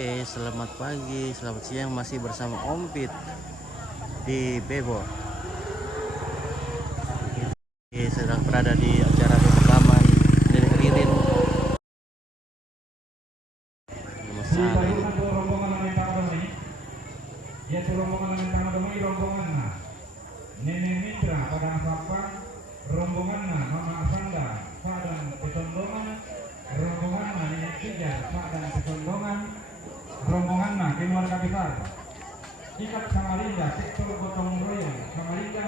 Oke, selamat pagi, selamat siang, masih bersama Ompit di Bebo. Oke, sedang berada di acara pemakaman Nenek Ririn. Masalah ini. Nenek Mitra Padang Sampang, rombonganna Mama Sanda Padang Petondongan, rombonganna Nenek Tijar Padang Petondongan, rombonganna keluarga besar Ikat Samarinda sektor Gotong Royong Samarinda,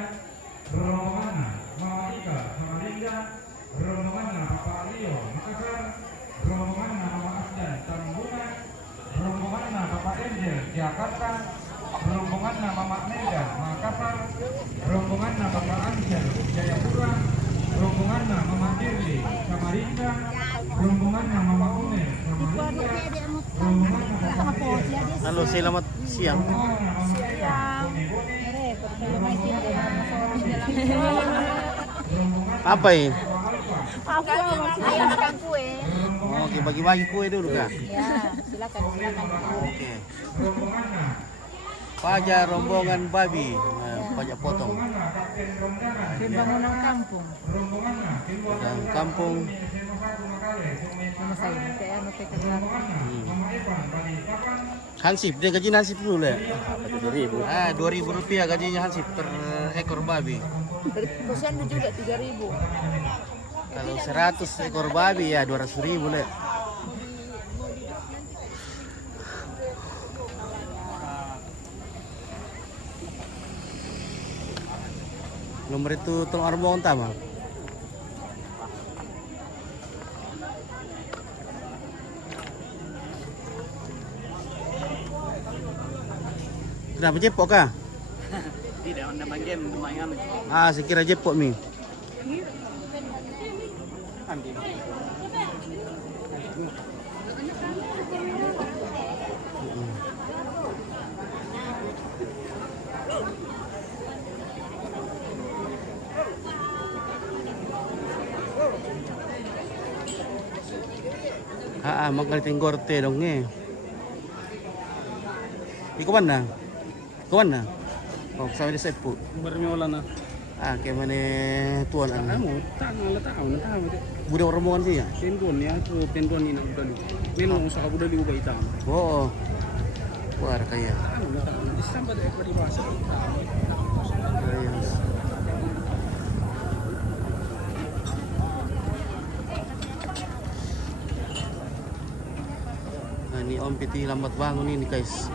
rombonganna Mama Ika Samarinda, rombonganna Bapak Rio Makassar, rombonganna Mama Asdan Tambungan, rombonganna Bapak Angel Jakarta, rombonganna Mama Neda Makassar, rombonganna Bapak Angel Jayapura, rombonganna Mama Dirli Samarinda, rombonganna Mama Uner Samarinda, rombonganna Bapak Ria. Halo, selamat siang. Apa ini? Ayo makan kue. Oke, bagi-bagi kue dulu kak. Ya, silakan. Oke. Pajak rombongan babi, pajak potong. Pembangunan kampung. Dan kampung. Nama saya TN PKK. Hansip, dia gaji Hansip dulu ya? 2.000. Ah, 2.000 rupiah gajinya Hansip per ekor babi. Posyandu juga 3.000. Kalau 100 ekor babi ya 200.000 le. Nomor itu tolong arbong utama. Kenapa jepok kah? Tidak, anda main game. Ah, saya kira jepok mi. Ambil. Magkaliting gorte dong eh. Ikaw mana? Ikaw mana? Oh, kasama di Sepu. Bernyola na. Ah, kayak mana tuan an? Kamu tahu na tahu. Budak rombongan sih ya? Tendon ya, tu tendon ini nak budak lu. Memang usaha budak lu ubah hitam. Oh. Wah, kaya. Tahu na tahu. Di sampai dari bahasa. Nah, ini Om Piti lambat bangun ini guys.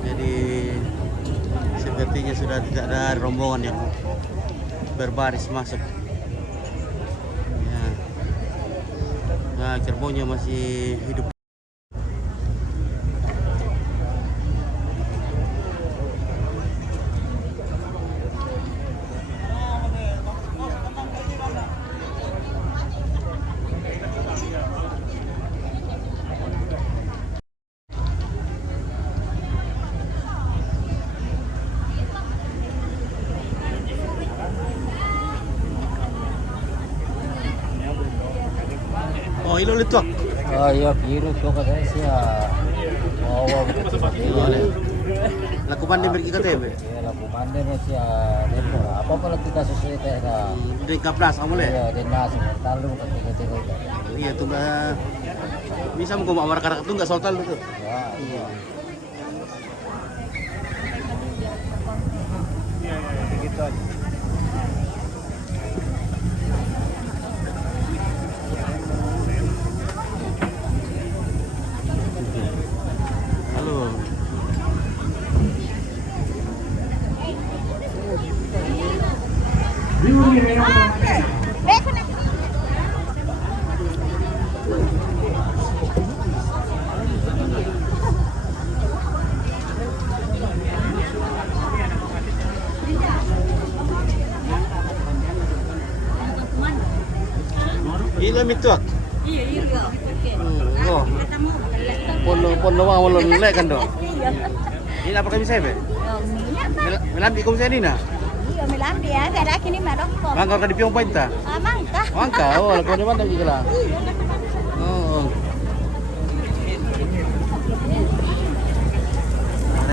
Jadi sepertinya sudah tidak ada rombongan yang berbaris masuk. Ya. Nah, kerbaunya masih hidup. Oh, ilo ulit wak. Oh iya biru tuh katanya sih ya. Oh, Boleh. Laku mandi pergi ke TV. ya lagu manden sih ya. Apa kalau kita sesuai kayak Di kaplas kamu le. ya dinas talu ketika itu. Iya tuh mbak. Bisa mau ngomong marah tuh nggak soltal tuh. Ya iya. Begitu aja. Halo. Ilam itu ak. Iya, iya. Oh. Pono mau lo lek kan dong. Ini apa kami saya be? Melambi kau saya ni na. Iya, melambi ya. Kada kini madok. Mangkau ka di piong paita. Mangka. Mangka, oh, lakukan di mana kita lah. Oh.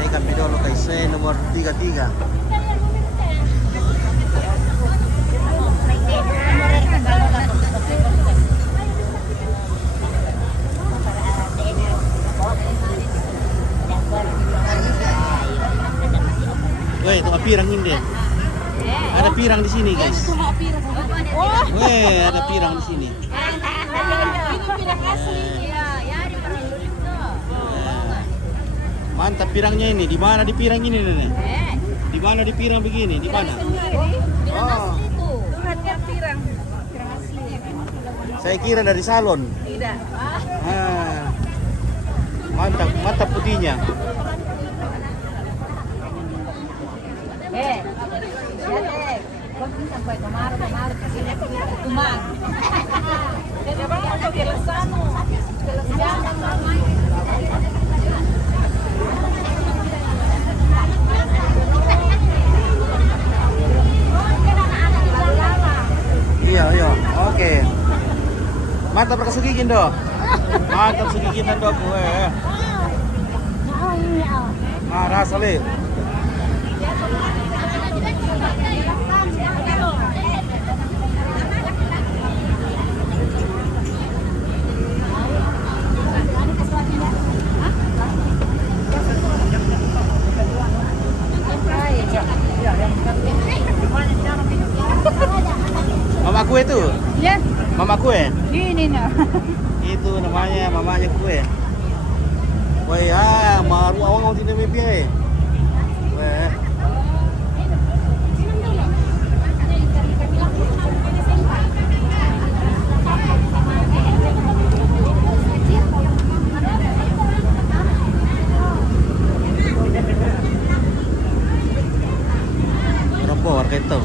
kami dulu guys, nomor 33. Weh, itu pirang ini. Ada pirang di sini guys. Weh, ada pirang di sini. Mantap pirangnya ini. Di mana di pirang ini Nenek? Di mana di pirang begini? Di mana? Oh. Saya kira dari salon. Tidak. Mantap, mantap putihnya. Sampai kemarin kesini cuma. Iya, iya. Oke. Mantap berkesugigin doh. Mantap sugiginan doh gue. Rasa le. Mama kue tuh? Ya, Mama kue? ini nah. Itu namanya mamanya kue. Woi, maru awang tidak mimpi eh. Weh. Berapa harga itu?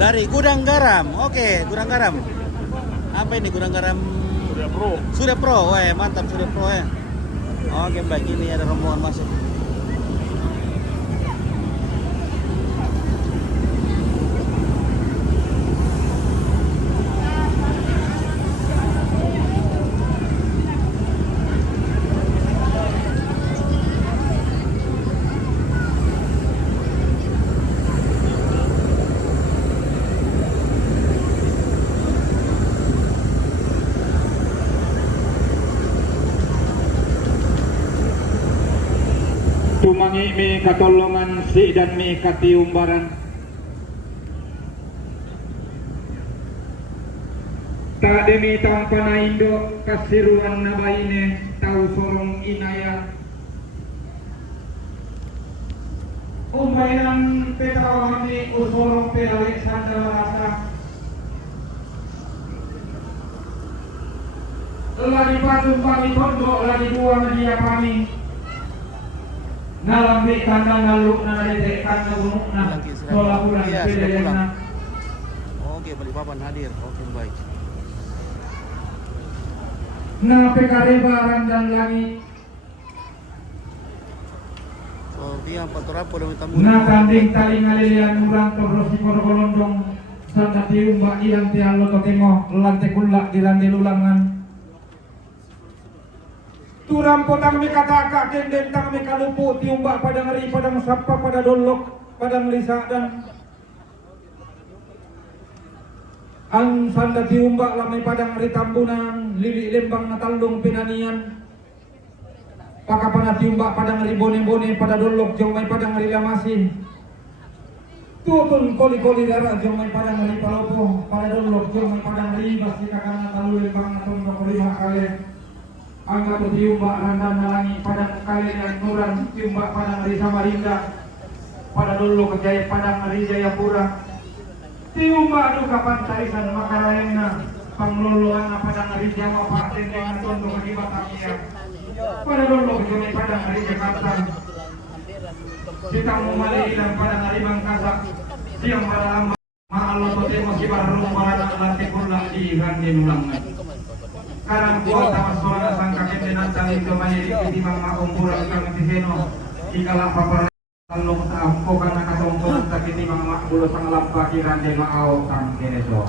Dari gudang garam. Oke, gudang garam. Apa ini gudang garam? Sudah Pro. Sudah Pro. Weh, mantap Sudah Pro ya. Oke, baik, ini ada rombongan masuk. Tumangi mi katolongan si dan mi katiumbaran. Tak demi tampana indo kasiruan nabaine tau sorong inaya. Umbayan petrawani usorong pelalik sandawarasa. Lagi patung pami tondo lagi buang dia pami. Nalambi kandang naluk nalete kandang gunung nah sola pulang Iya, sudah beda pulang. yang Oke, Balikpapan hadir. Oke, baik. na pekaribaran dan langit So, dia paturapo demi tamu. na tanding taling alilian murang terus korkolondong sanda tiumba ilang tiang loto temo lante kulak di lante lulangan turam potang mi kataka kenden tang mi kalupu tiumba padang ri padang sapa pada dolok padang lisa dan ang sanda tiumba lamai padang ri tambunan lili lembang natallung pinanian pakapana tiumba padang ri bone-bone pada dolok jong mai padang ri lamasi tutun koli-koli darah jong mai padang ri palopo pada dolok jong mai padang ri basi kakana talu lembang natallung lima kali angga tiumba randan nalangi padang kali dan nuran tiumba padang ri Samarinda pada dolok jaya padang ri Jayapura tiumba adu kapan tarisan makalaena pangloloan padang ri Jawa Pak tendengan tondo di Batavia pada dolok jong mai padang ri Jakarta Sitang Mumali dan padang ri Bangkasa siang malam ma'alo totemo si barung barang lante kurla di gandin ulangan karang kuota masola sangka ketenan tali kemani di mama umpuran kami tiseno ikala papar talong sa ampo kana katongkon sa kiti mama bulo sang lampa kirande maao sang keneso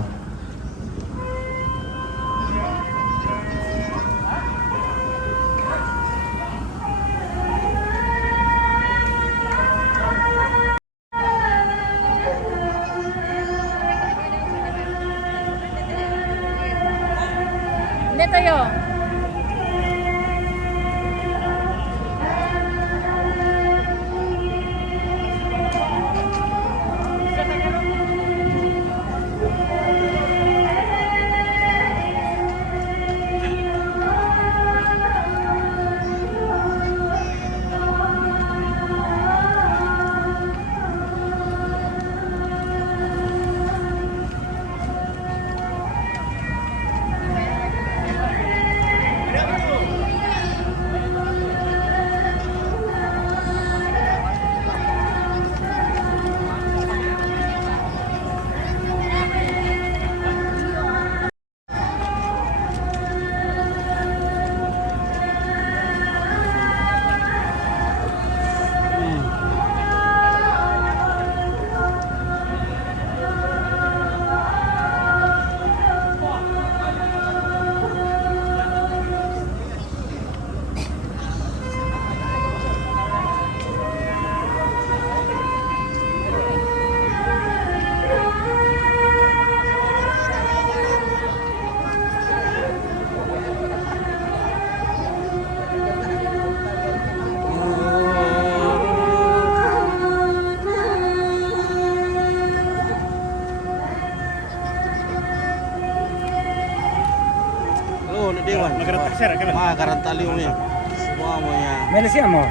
Garantaliumnya. Semuanya. Malaysia mo.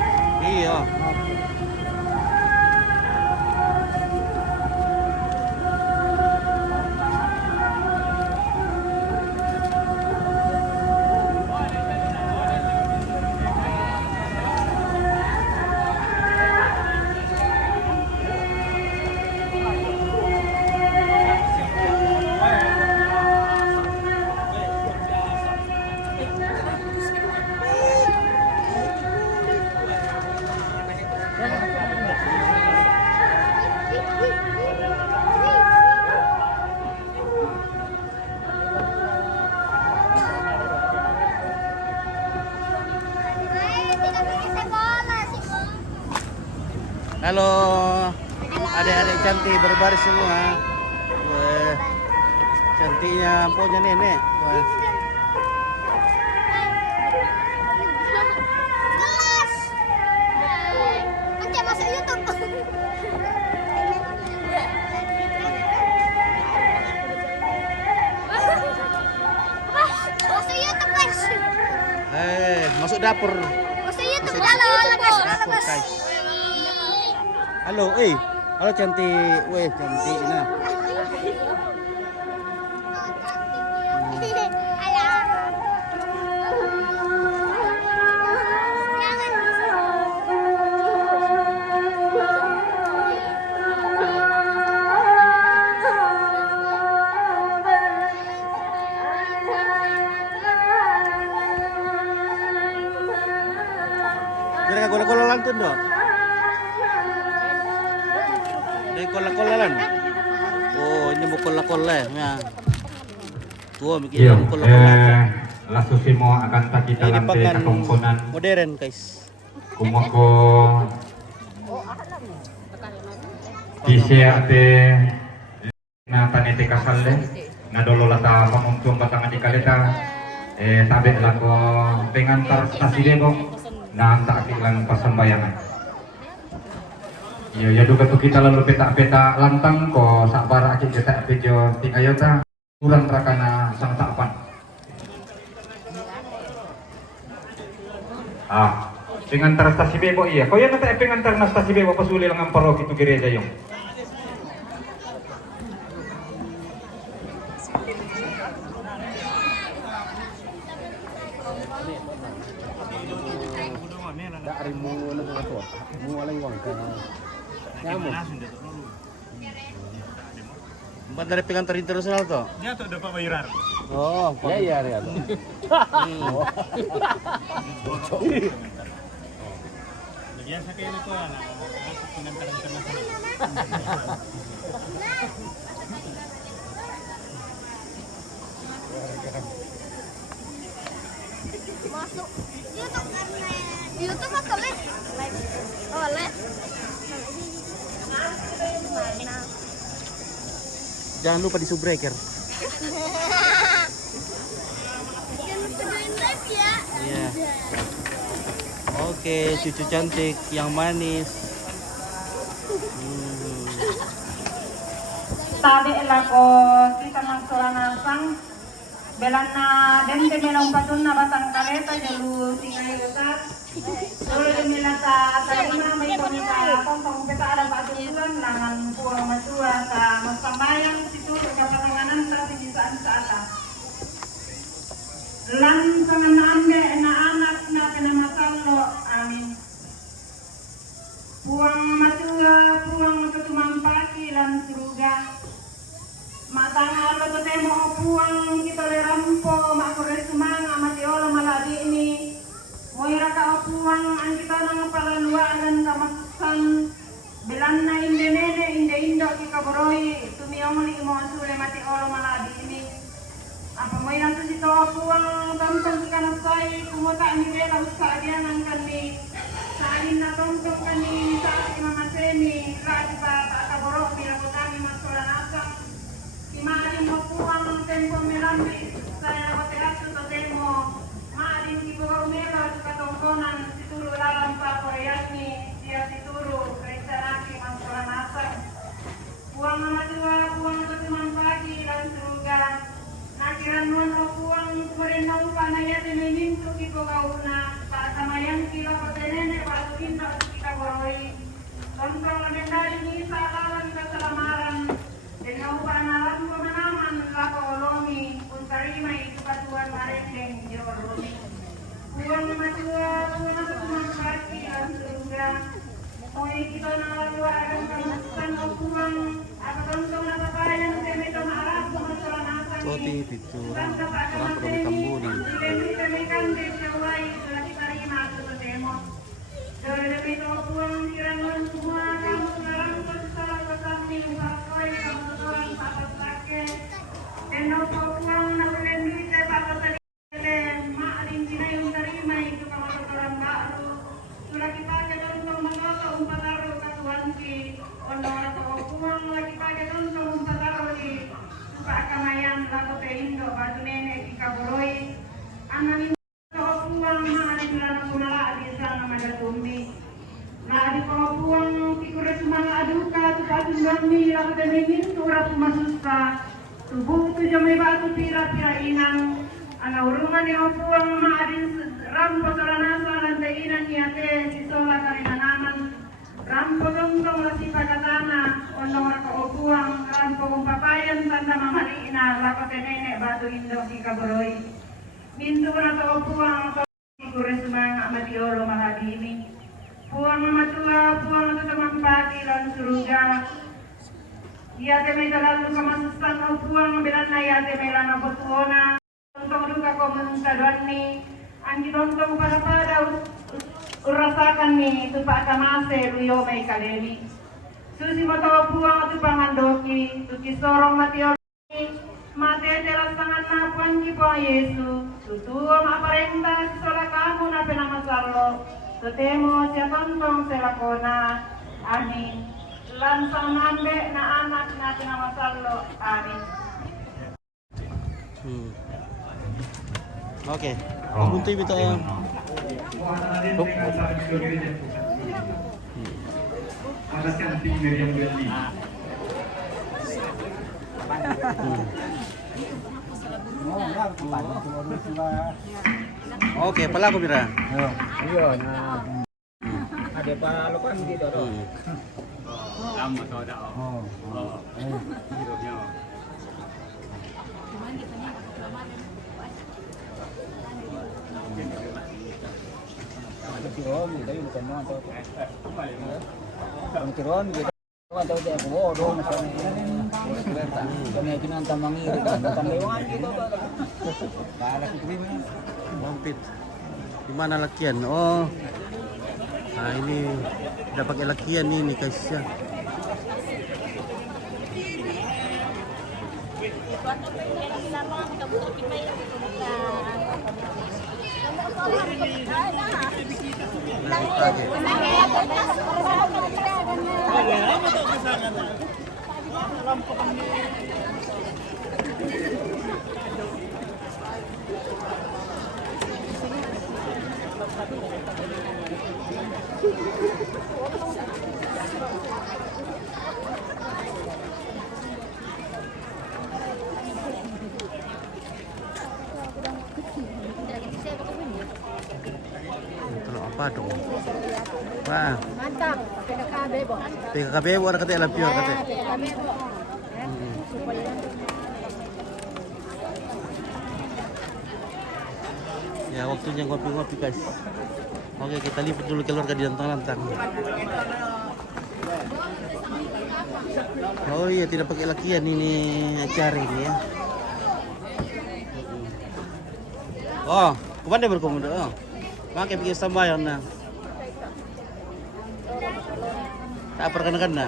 Iya. Halo, adik-adik cantik berbaris semua. Wah, cantiknya punya nenek. Wah. Nanti masuk YouTube. Masuk YouTube guys. Masuk dapur. Masuk YouTube. Halo guys. Dapur, guys. Halo, halo cantik. Weh, cantik nah. Kira kola-kola lantun dong. Kola-kola lan. Oh, ini mau kola-kola ya. Tua mikir Iya, kola-kola. lasusimo akan kita Ini lantai pakan ketungkunan modern, guys. kumoko tise ate na panete kasalle na dolo lata pamuntung batangan di kaleta tabe lako pengantar tasidego na tak lang pasambayangan. Iya, ya duga tuh kita lalu peta-peta lantang ko sakbara aki kita pejo tingayota kurang rakana sang tapan. Pengantar stasi bebo iya. Kau yan nata pengantar na stasi bebo pasuli lang ang parok itu gereja yung. Dari mo ano ba to? Mo wala yung ka. Nyamo. Empat dari pengantar internasional tuh. Ya tuh dapat bayaran. Oh, Ya ya. Biasa kayak itu anak pengantar internasional. Masuk YouTube kan? YouTube masuk live. Oh live. Mana? jangan lupa di subbreaker. Jangan lupa join live ya. Iya. Oke, cucu cantik yang manis. Tabi lako kita mangsolanasang belana dente melong patun na batang kaleta jalu singai besar. Solo milata tarima may konita kontong peta ada patulan langan puang masua sa masambayang situ kapatanganan sa sinisaan sa atas. Lan sanganande na anak na pinamasallo amin. Puang masua puang ketumampaki lan suruga. Matanga lo to temo puang kita le rampo makore sumanga mati olo maladi ini. Moira ka puang ang kita nang palaluan kamaksan belanna inde nene inde indo ki kaboroi tumiongli mo asule mati olo maladi ini. Apa moira tu sito puang tantang kana sai kumota ni bela usadia nang kami. Sain na tontong kani sa imamaseni lagi pa kaboro bila kami masola nasang. Imarin mo puang tempo melambi saya hoteatu to demo marin di bawah melo katongkonan situlu lalang pa koreani dia situru rencana masalah masak puang amatua puang ketuman pagi dan seruga nakiran mono puang merenang panaya temenin itu orang perlu ditambunin. Tubuh tu jamai batu pira-pira inang ana urungan ni opuang maadin rampo soranasa lantai inang niate sisola karimanaman rampo tongtong lasi pakatana onong raka opuang rampo papayan tanda mamali ina lako tenene batu indo ikaboroi mintu raka opuang to kuresumang amati olo mahadini puang matua puang tutamampati lan suruga ia te may dalalu kamasastan o puang bilan na ia te may lana botuona tontong duka ko mensaduan ni ang gitontong pada urasakan ni tupa kamase luyo may kalemi susi mo to puang tu pangandoki tuki sorong matiol mate telas tangan na puang ki po Yesu tutuo maparenta sola kamu na penamasarlo tutemo siya tontong selakona amin lansang nande na anak na pinamasallo. Amin. Oke. Buntu bito. Oke, pala ko bira. Iya, ada palokan gitu dong. Lama kau dah. Hidupnya. Kiron gitu yung bukan naman to. Ang kiron gitu. Kan tahu dia bodo na sa kereta. Kami kinanta mangiri kan lewan gitu. Para kirim Mampit. Di mana lakian? Oh. Nah, ini udah pakai lakian ini guys ya. Apa dong? Wah. Mantap, PKKB, Bo. PKKB ada kata lampion kata. Ya waktunya ngopi-ngopi guys. Oke kita lipat dulu keluarga di lantang-lantang. Oh iya tidak pakai lakian ini acara ini ya. Oh kemana berkomodo? Oh. Pakai bikin sambayan na. Tak perkenakan na.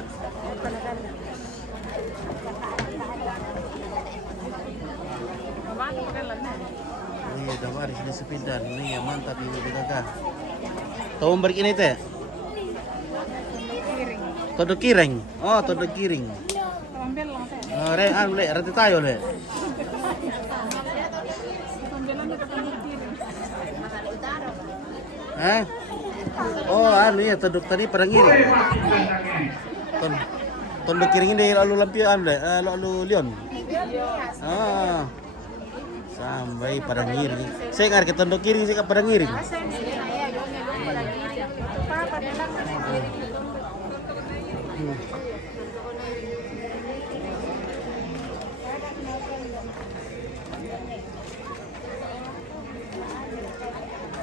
Iya, damar di sepidan. Nih, mantap ini kakak. Tahu balik ini teh? Todo kiring. Oh, todo kiring. Oh, re, le, rati tayo le. Hah? Oh, ya todok tadi parang ngiring. Todok kiring ini lalu lampion le, lalu lion. Ah. Sampai pada ngiring. Saya ngarep todok kiring saya pada ngiring.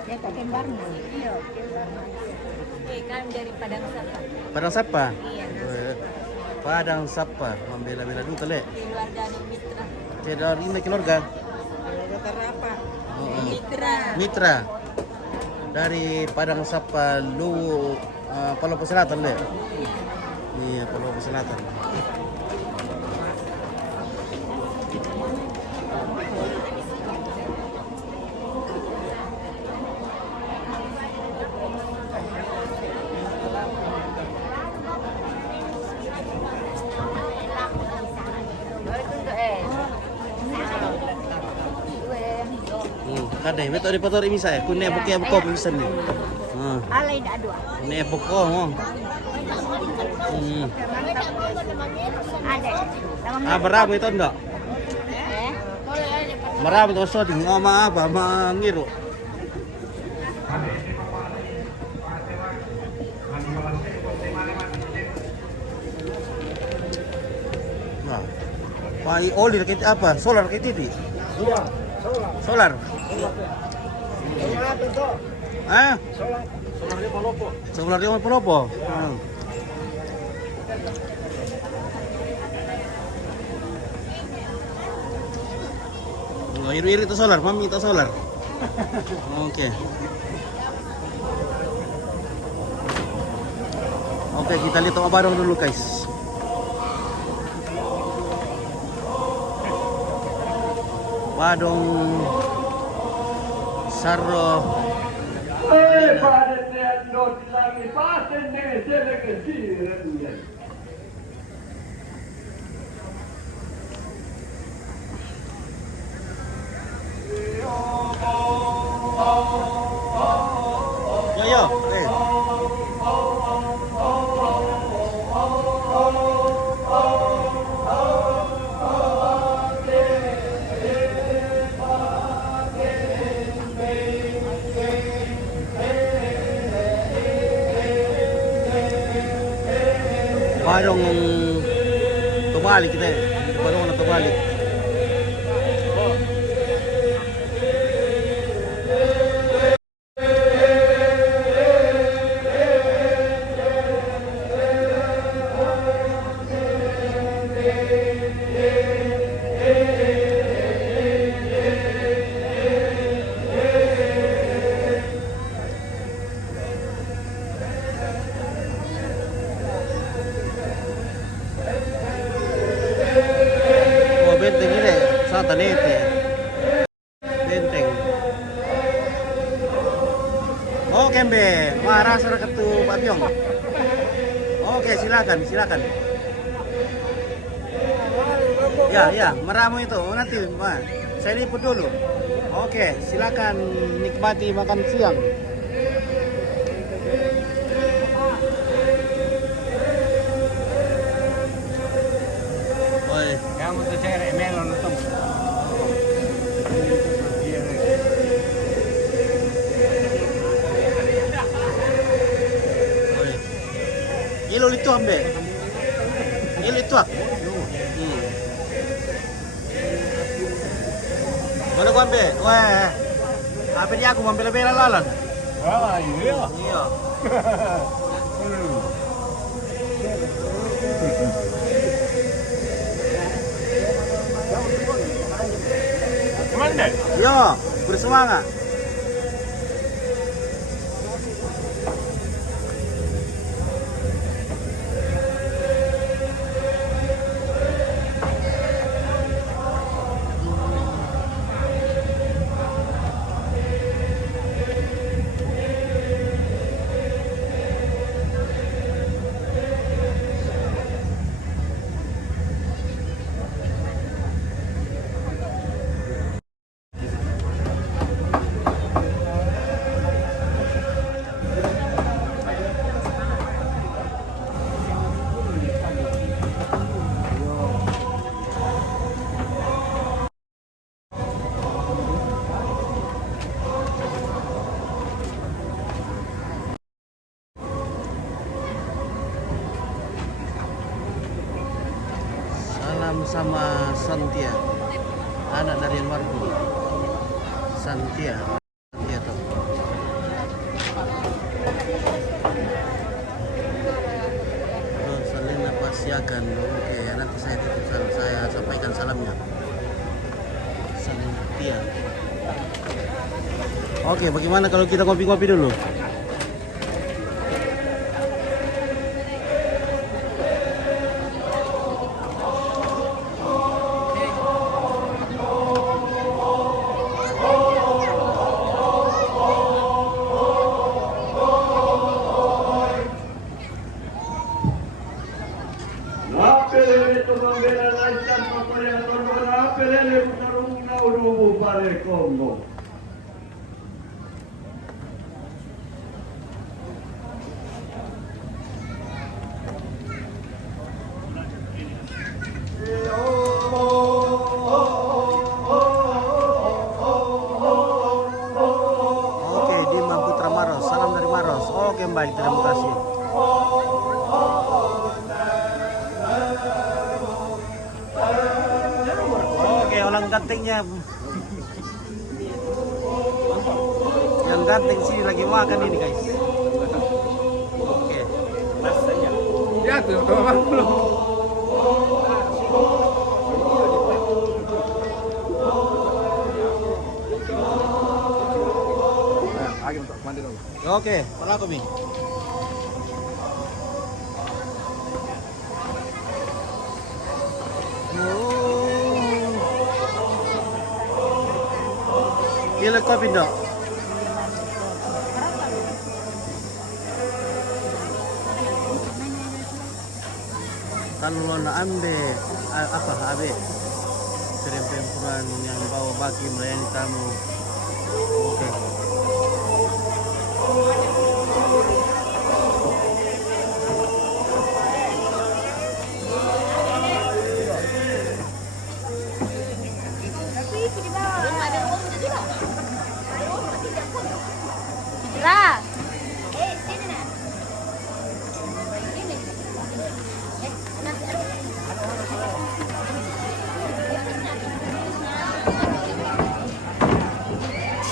Ya kok kembarnya? Iya, kembarnya. Kan dari Padang Sapa. Padang Sapa? Iya. Padang Sapa, membela-bela dulu tele. Keluarga Mitra. Saya dari ini keluarga. Apa? Oo. Mitra. Mitra. Dari Padang Sapa Luwu, Palopo Selatan deh. Iya, Palopo Selatan. Kada beto di foto ini saya. Kune buke buko pisan ni. Alay na adwa. Kune buko mo. Ade. Marami ito ndak? Marami ito so ding apa mangiro. Nah. Pai oli rakit apa? Solar rakit ini. Iya, Solar. Ah? solarnya Palopo. Solar dia mau Palopo. Iri-iri itu solar, mami itu solar. Oke. Oke, kita lihat toko barang dulu guys. Badong Sarro. Yo, Barong terbalik kita. Barong nak terbalik. Benteng ini, Satanete. Benteng. Oke, Mbe. Marah serah ketu Pak Tiong. Oke, silakan. Ya, meramu itu. Nanti, Pak. Saya liput dulu. Oke, silakan nikmati makan siang. Kamu tuh cewek melon tuh. Ilo itu ambe. Ilo itu ak. Mana gua ambe? Wah. Apa dia aku membela-bela lalan? Wah, iya. Iya. Mana? Yo, bersemangat. Salam sama Santia, anak dari almarhum Santia. Santia tuh. Salina Pasiakan. Oke, nanti saya titip salam, saya sampaikan salamnya. Tia. Oke, bagaimana kalau kita ngopi-ngopi dulu? Napelele tumambela lancan papaya tono napelele utarung na urubu pare Kongo. Oke, Dima Putra Maros. Salam dari Maros. Oke, baik, terima kasih. Oke, orang gantengnya. Yang ganteng sih lagi makan ini, guys. Oke. Ya tuh, belum. Oke, mana aku, Mi? Gila kopi dok. Kalau nak ambil apa abe? Perempuan yang bawa baki melayani tamu. Oke. Ra. Sini nak. Sini. Nanti ada.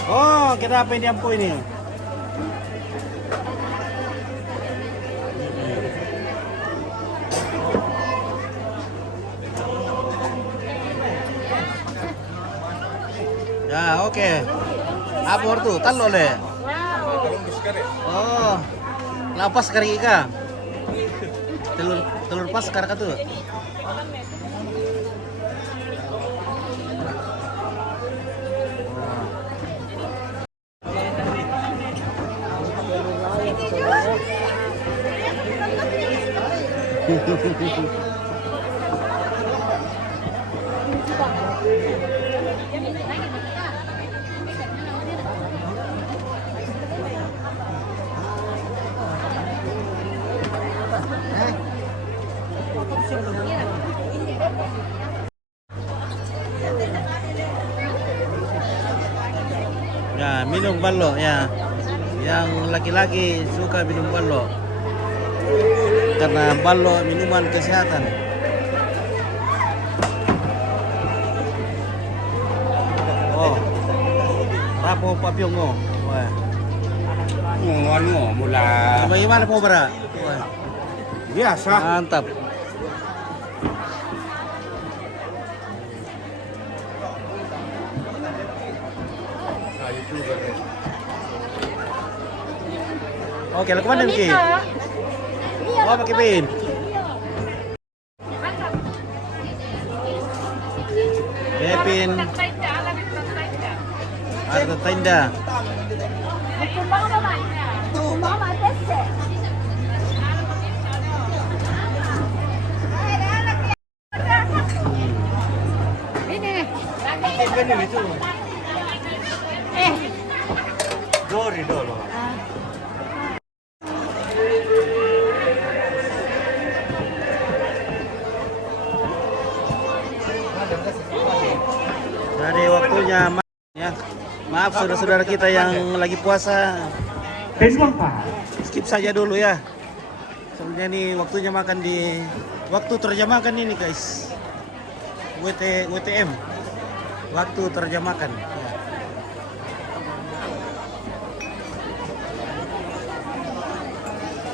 Oh, kenapa ini ampu ini? Ya, oke. Apa ortu? Talo le. Oh. Lapas kari ika. Telur pas kar katu. Ya, minum balok ya. Yang laki-laki suka minum balok. Karena balok minuman kesehatan. Oh. Rapo papyong mo. Wah. Mula Bagaimana po bara? Wah. biasa. Mantap. Oke, lalu kemana Ki? Oh, pakai pin. Pin. Ada tenda. Dori dulu. Jadi waktunya ya. Maaf saudara-saudara kita yang lagi puasa. Skip saja dulu ya. Soalnya nih waktunya makan di waktu terjemahkan ini guys. WTM. Waktu terjemahkan.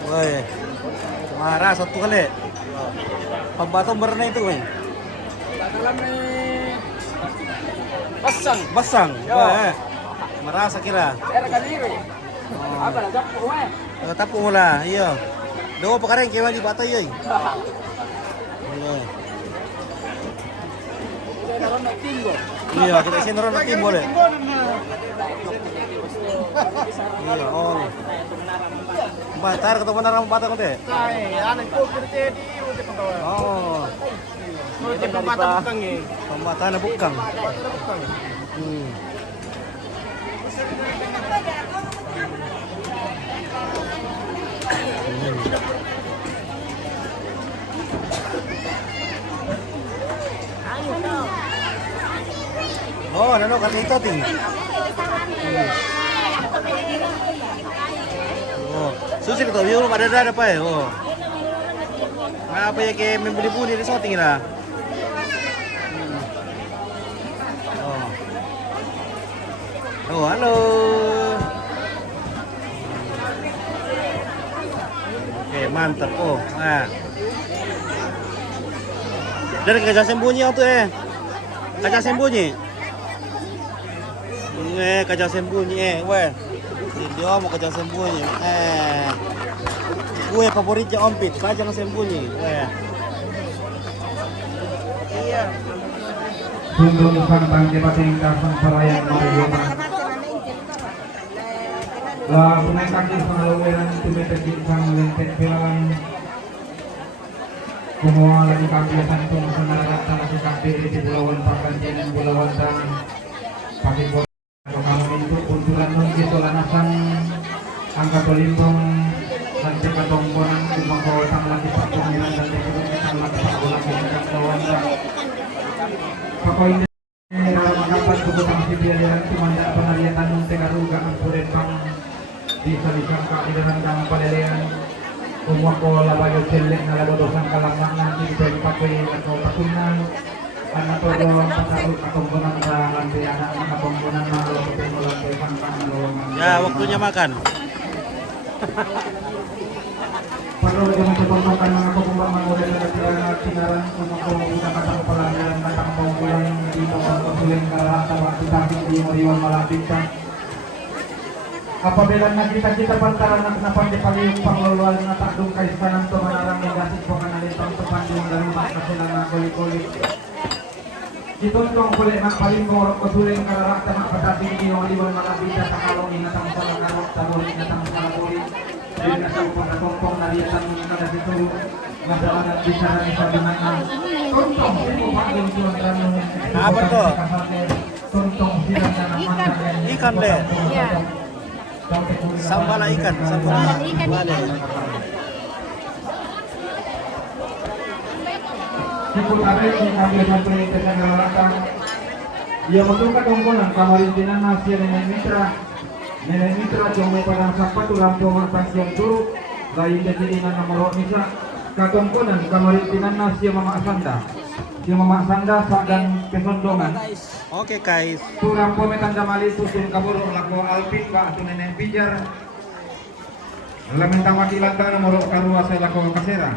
Woi. Marah satu kali. Pembatong berenang itu, weh. Basang. Basang. Yo. Marasa kira. Era kadiri. Apa lah gapo eh. Tapo mo la, iyo. Do pa karen kay wali bata yoy. Iyo. Naron na tinggo. Iyo, kita isin ron natin boleh. Iyo, oh. Batar ketemu naram bata ko te. Ay, anak ko kirte di uti pagawa. Oh. Uti pambata bukang eh. Pembata na bukang. Oh, ano kasi ito ting. Oh, susi ko to, yung madadada pa eh. Oh. Nga pa yung kay membuli-buli rin sa tingin na. Oh. Oh, halo. Okay, mantap po. Ah. Dari kaca sembunyi tuh kaca sembunyi. Kaca sembunyi weh. Dia mau kaca sembunyi. Gue favoritnya Ompit, kaca sembunyi. Weh. Iya. Sundong pantang depating kasang perayaan Marioma. Lah sunai kaki pengaluan tumetekin sang lempet pelan. Kumuha lagi kampiasan kung sanaragat sa nasukampi di Pulauan Pakanjen dan Pulauan Sang Pakipot. Kamu itu kuntulan nun gitu lanasan angka pelimpong nanti katongkonan kumangkawatang lagi pakumiran dan dikuduk isang lagi pakulang dengan Pulauan Sang. Pakoy makapat kubutang si Bialiran kumanda penariatan nun tegaruga ang purepang di salisang kaidaran kang palelean. Kumuha ko labayo silek na lagodosang kalamang nanti di pakoy ako pasunan. Anak to doang pasarut katongkonan sa lantai anak katongkonan na lokotin mo lantai pangkang lowongan. Ya, waktunya makan. Perlu jangan ditontonkan mga kukumbang mangulit sa katiran at sinaran kung magkumukuta katang palayaran na tangpong dito sa pasuling karahata waktu tapi di mo riwan malapit ka. Apabila nakita-kita pantaran na napandipaliyong panglulual na takdong kaisanan to manarang negasit po kanalitang tupandyung darumat na sila na kulit-kulit. Ditontong kulit ng palingkong pasuling karahata na patating di mo riwan malapit sa kalong inatang sa nakarot sa buhay inatang sa nakulit. Dengan pagkakongkong nariatan kada situ masalah at bicara ni sabihan na tontong sipo bagong tuan rano Apa to? tontong sila na naman Ikan deh. Sambala ikan, sambala ikan. Sipo tayo kung kami satu ito na nalalakan ia matungkat kongkonan kamarintinan na siya Neneng mitra jomay padang sapat ulang tuang pasien turuk lain jadiingan nomor misa katongkonan kamarintinan na siya mama sanda sadan kesondongan Oke, guys. turang pometan damali susun kaburo lako alpin ba atu neneng pijar lamentang wakilan ta nomor karua sa lako kasera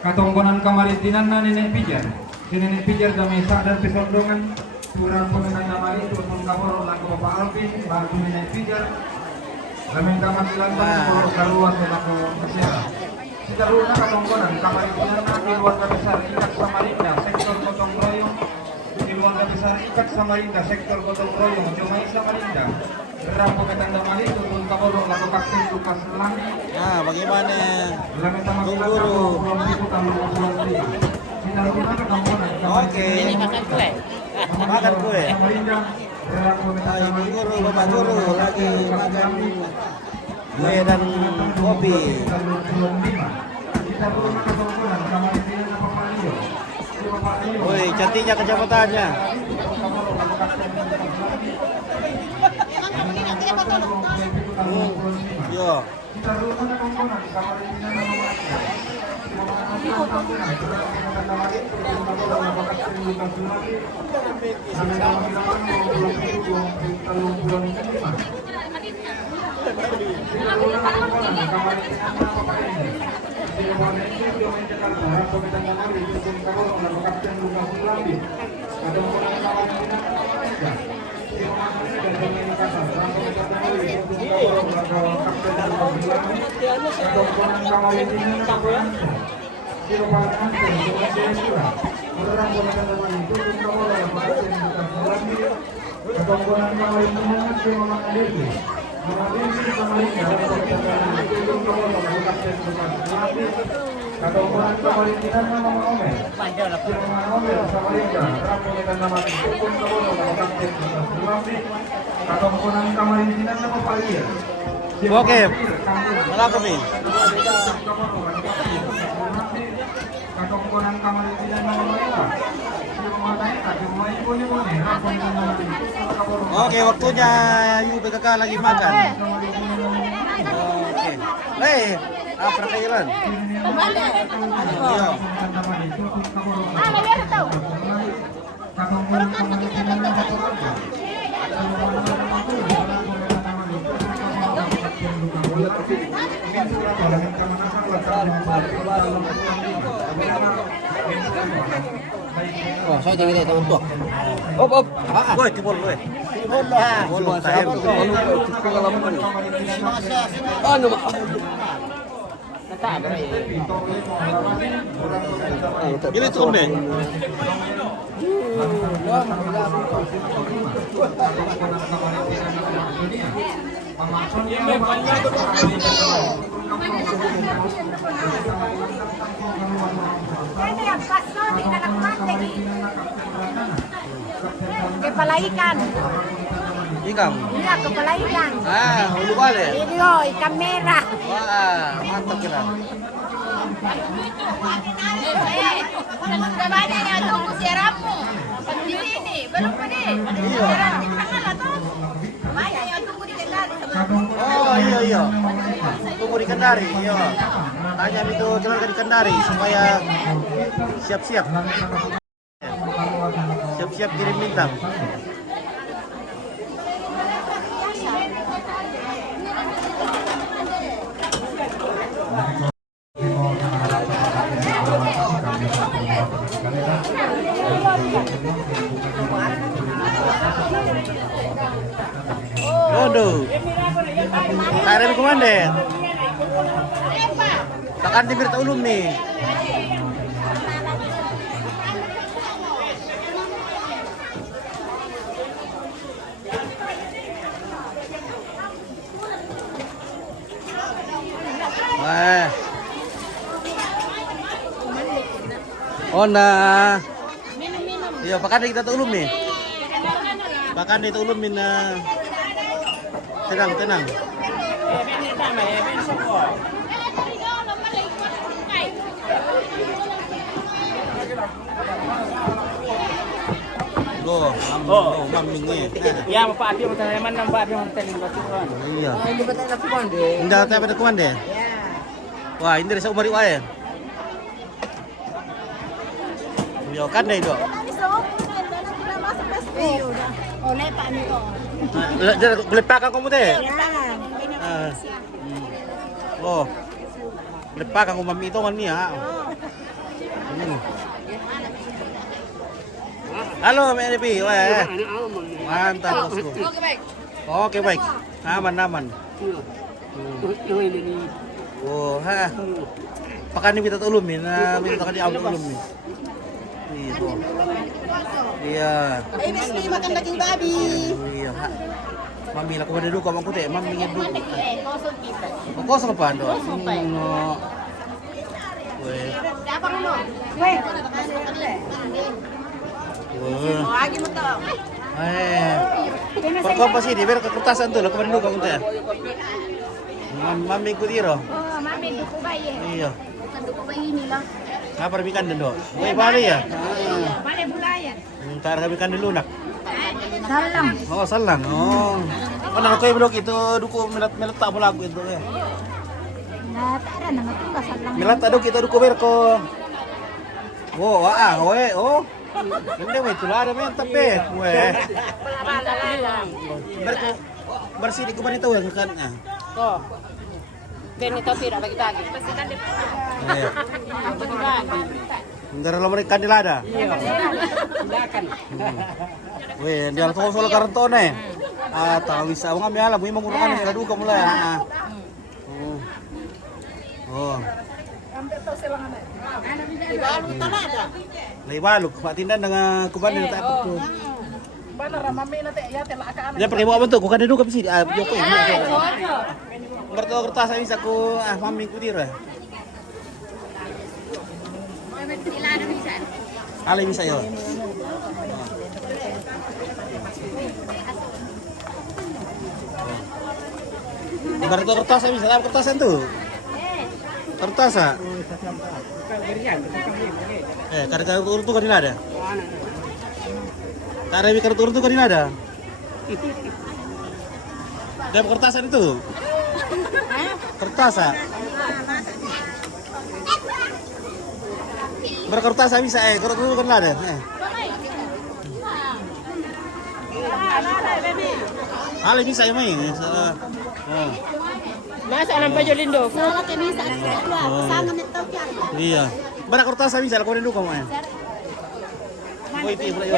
katongkonan kamarintinan na neneng pijar si neneng pijar damay sadan kesondongan turang pemenang nama itu kabur lagu Bapak Alvin batu minyak pijar lamin kamar silantang kalau karuan lagu Mesir sidaruna katongkonan kamar itu nanti luar besar ikat Samarinda sektor gotong royong di luar besar ikat Samarinda sektor gotong royong cuma Samarinda berapa pemenang nama itu kabur lagu Kaksin Lukas Langi Nah, bagaimana? lamin kamar silantang Guru. belum itu kamu sidaruna katongkonan Oke. Makan kue. Hai, guru, bapak guru lagi makan kue dan kopi. Woi, cantiknya kejabatannya. Yo. Oke, malah kami. Oke, waktunya UPKK lagi makan. Oke. Apa kailan? Iya. Oh, saya jadi itu untuk. Op. Woi, tibol woi. Tibol lah. Tibol tayo. Ano ba? Gili tuh nih. Kepala ikan. Ikan. Iya, kepala ikan. Hulu balik. Ini ikan merah. Wah, mantap kita. Sudah banyak yang tunggu siaranmu. Di sini, belum pada. Siaran di tengah lah tuh. Banyak yang tunggu di Kendari. Oh iya. Tunggu di Kendari, iya. Tanya itu keluarga di Kendari supaya siap-siap. Siap-siap kirim bintang. Waduh. KRM komandan. Takkan timir tak ulum nih. Wah. Oh nah. Iya, pakan kita tak ulum nih. Pakan kita ulumin na. Tenang. Maming ni. Ya, Pak Adi matanaman ng Pak Adi matanaman batuan. Iya. Hindi ba tayo nakumande? Hindi tayo pada kumande. Wah, hindi rin sa umari wae. Yo kan deh, Dok. Oleh Pak Niko. Lepakan kamu teh. Oh. Lepakan kamu mami itu kan ya. Halo, MNP. Wah. Mantap, bosku. Oke, baik. Aman. Oh, ha. Pakan ni kita ulumin, minta kan diambil ulumin. Itu. Iya. Ini makan daging babi. Iya, ha. Mami lah kau dulu kamu teh, mami dulu. Kosong apa ando? Weh. Siapa kamu? Weh. Lagi mo to. Perkong pasti di biar kertasan tuh, kau dulu kamu teh. Mami ku diro. Oh, mami duko bayi. Iya. Bukan duko bayi ini lah. Ngapa bikan dendo? Weh balik ya? Balik bulayan. Ntar kami kan dulu nak. Salam. Oh, salang. Oh. Oh, nak kau blok itu duku melet tak lagu itu ya. Nah, tak ada nama tu salam. Melet aduk kita duku berko. Oh, wah, weh, oh. Hindi weh, tulada men tapet. Weh. Berko bersih di kuban itu ya kan. Oh. Ganito pira bagi daging. Iya. Bagi daging. Dari lama ikan di lada. Weh, dia langsung soal karanto nih. Tak bisa kami alam, mau menggunakan yang ladu kamu lah. Oh. Libaluk, Pak Tindan dengan kuban yang tak betul. Dia pakai bawa bentuk, bukan duduk sih. Joko. Kertas saya bisa ku mami ku dira. Ale bisa yo. Ibarat kertas saya bisa, kertasan tuh. Kertas ah. Karena turun tuh kan ada. Karena turun tuh kan ada. Dia kertasan itu. Kertas ah. Berkertas bisa kalau turun kan ada. Ale bisa ya main. Mas alam pa Jolindo. Iya. Bara kertas bisa lakukan dulu kamu ya. Boy ti bro yo.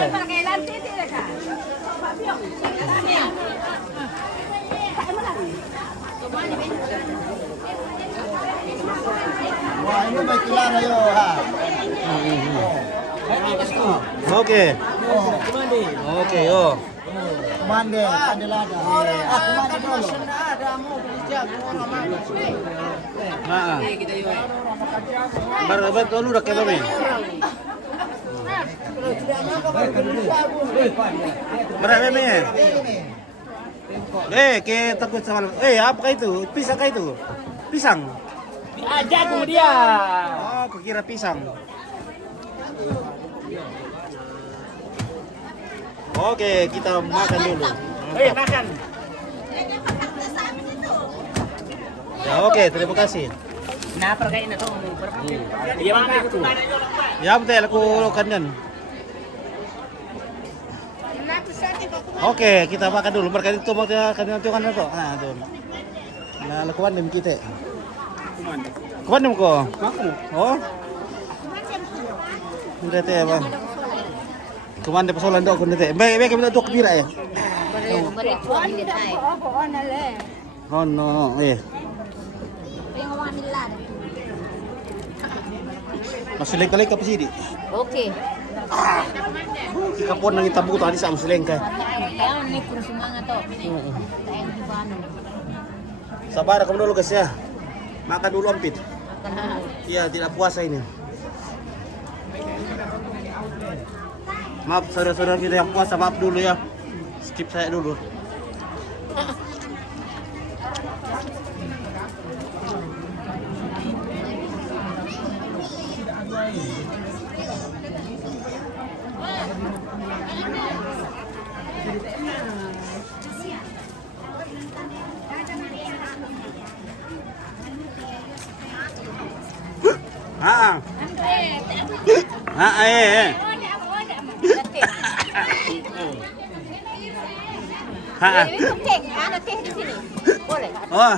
Wah, ini baik kilala yo ha. Oke. Oke yo. Mande, kandelada. Aku mande dulu. Nah. Bar dulu udah kayak ini. Berapa meme? Kayak takut sama. Apa itu? Pisang kah itu? Pisang. Diajak dia. Oh, kukira pisang. Oke, kita makan dulu. Makan. Ya, oke, terima kasih. Nah, perkain na to. Iya, mana itu? Ya, betul aku kanyan. Oke, kita makan dulu. Mereka itu mau kanyan tuh kan to. Nah, tuh. Nah, lakukan dem kita. Kuman dem ko? Oh. Udah teh, Bang. Kuman dem pasolan do kun teh. Baik kami do kepira ya. Oh no, Masih lengkap apa sih di? Oke. Kapon nang itabu tadi sa muslengka. Kaya ni puro sumanga to. Sabar kamu dulu guys ya. Makan dulu ampit. Iya, tidak puasa ini. Maaf saudara-saudara kita yang puasa, maaf dulu ya. Skip saya dulu. Ada teh di sini. Boleh. Oh.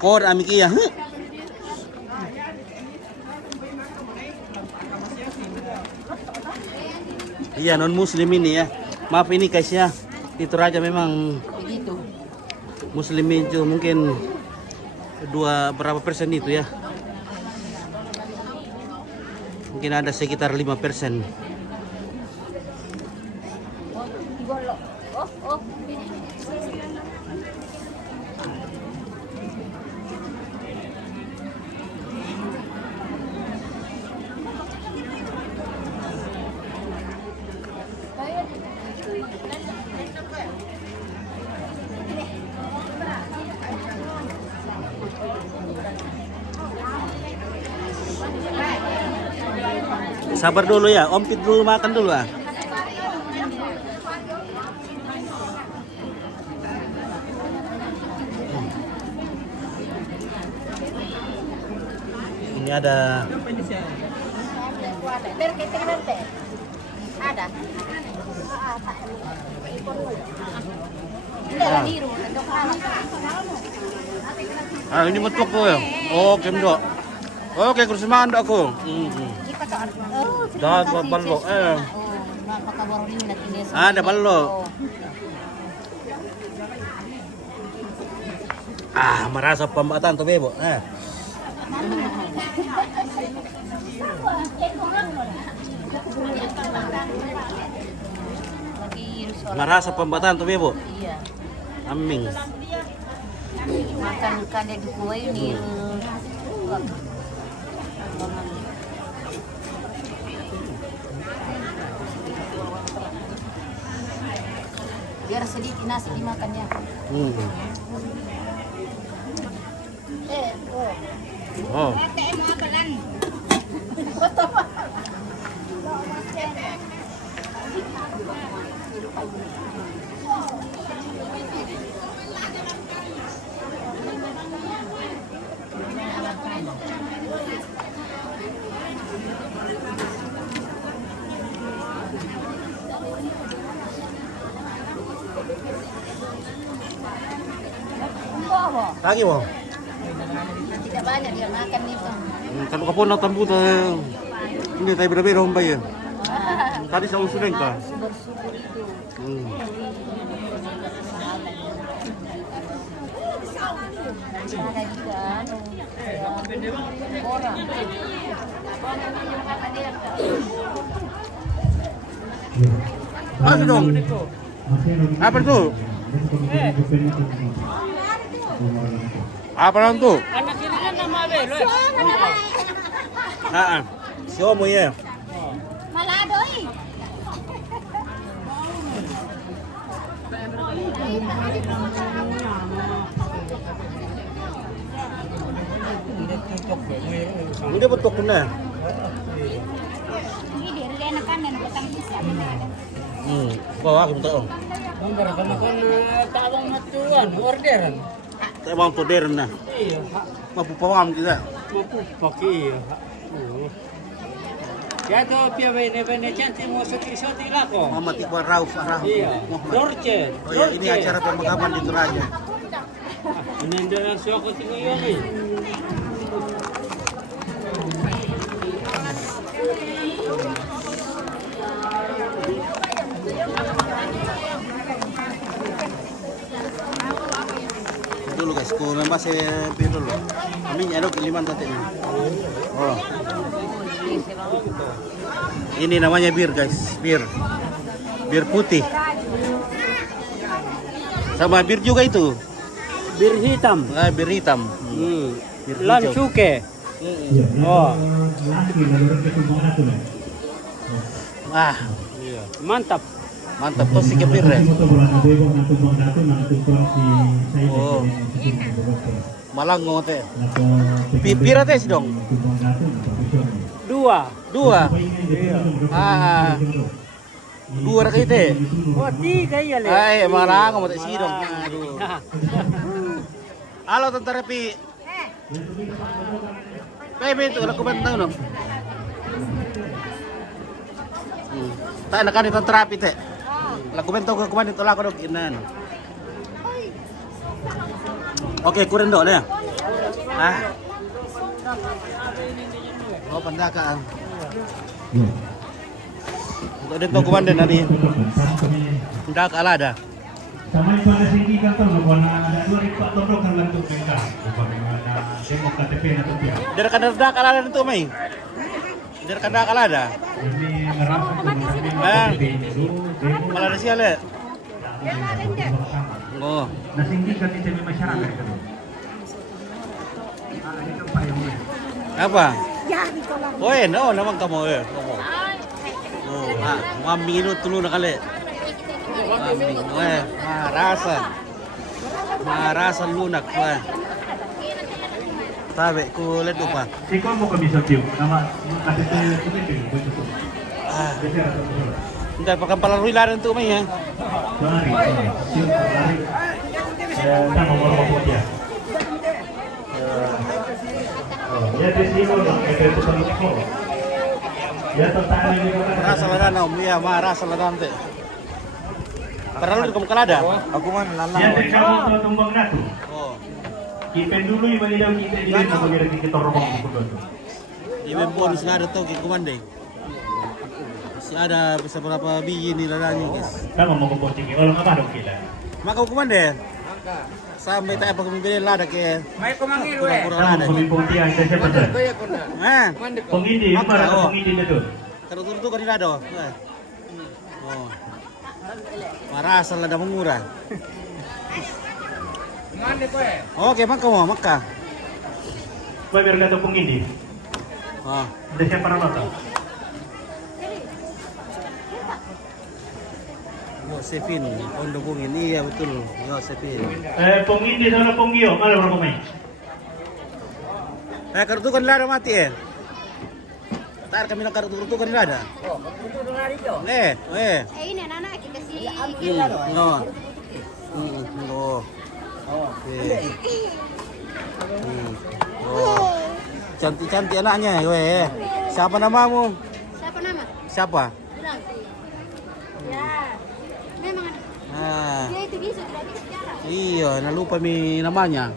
Kod amikia. Iya, non muslim ini ya. Maaf ini guys ya. Itu raja memang Begitu. muslimin itu mungkin berapa persen itu ya. Mungkin ada sekitar 5%. Oh. Sabar dulu ya, ompit dulu makan dulu ah. Ini ada Ada. Ah, ini betul ko ya. Oke, Mdo. Oke, kursi manda ako. Dapat ballo. Ada ballo. Ah, merasa pembatan tuh bebo. Merasa pembatan tuh bebo. Iya. Aming. Makan kada di kuah ini. Biar sedikit nasi dimakannya. Oh. Lagi mo. Tidak banyak dia makan itu. Kalau kapon na tambu ta hindi tayo bira-bira humbay yan. Tadi sa usulin ka. Bersyukur itu. Ada juga orang. Ano dong? Apa tuh? Apa lang tuh? Anak kiri kan nama Belo. Show mo ya. Maladoy. Hindi betul ko na. Hindi rin na kanan batang isa. Bawa ako tayo. Para kamu kan tawang matuan orderan. Tayo bang order na. Iya, Mapupawam kita. pakai iya. Ya to pia bene chance mo soti lako. Mama tikwa Rauf Arah. Iya. Dorce. Oh ya, ini acara pemakaman di Toraja. Ini dengan suaka tinggal ini. Dulu guys, kung masih dulu. Kami nyadok 5 tadi. Oh. Ini namanya bir guys, bir putih. Sama bir juga itu. Bir hitam. Bir hitam. Bir hijau. Lansuke. Oh. Ah, Mantap. mantap tuh si bir ya. Oh. Malang ngote. Pira tes dong. Dua. Ah. Dua ra kita. Oh, tiga ya le. Ay, malang ngote si dong. Aduh. Halo tentara Pi. Kayak itu aku bantang dong. Tak nak kanit tentara Pi teh. Lagu bentang ko kumanin to lagu dog inan. Oke, kuren dok ya. Oh, pendakaan. Untuk dito kumanin nani. Pendak alada. Sama itu ada sini kan tahu bahwa ada 2 ribu todok kan lantuk mereka. Bagaimana demo KTP atau tidak? Dari kandak alada itu mai. Dari kandak alada. Ini merasa KTP dulu. Malah ada sial ya. Oh. Nah sini kan di masyarakat kan. Ini kan Pak yang mulai. Apa? Oh, no, naman kamu eh. Oh, mamilo tulo na kali. Marasan lunak pa. Tabi, kulit pa. Siko mo kami sa tiyo. Nama KTP itu betul. Hindi, pagkampalaroy lang ito may ha. Sorry. Sama nomor dia. Ya di sini loh, itu penting. Ya tentang ini kata. Rasa lang na, umiya, marasa lang nante. Padahal kamu kalada. Aku mah lala. Yan sa kamu tumbang na to. Oh. Kipen dulu yung ilaw kita dito na pagkira kita torong ko doon. Ibang bonus nga daw kay kumande. Si ada bisa berapa biji ni ladanya guys. Tama mo ko tingin. Walang akadong kita. Maka kumande. Sampai tayo pag bumili lada kay May kumangil we. Tama mo kung tiyan sa siya pa. Eh. Kung hindi, yung para kung hindi na doon. Kalau turun tuh kan lado. Oh. Marasa lada murah. Mande ko eh. Oke, maka. Kung meron ka kung hindi, Oh. hindi siya para mata. Josephine, Pondobungin. Iya betul, Josephine. Kung hindi, sana kung iyo, alam mo may. Kartu kan lada mati eh. Tar kami nak kartu kan lada. Oh, itu dengar itu. Ini anak kita kasih. No. No. Oke. Oh. Cantik-cantik anaknya, gue. Siapa namamu? Siapa nama? Siapa? Bilang. Ya. Memang anak. Ah. Dia itu bisa tidak bisa bicara. Iya, nah lupa mi namanya.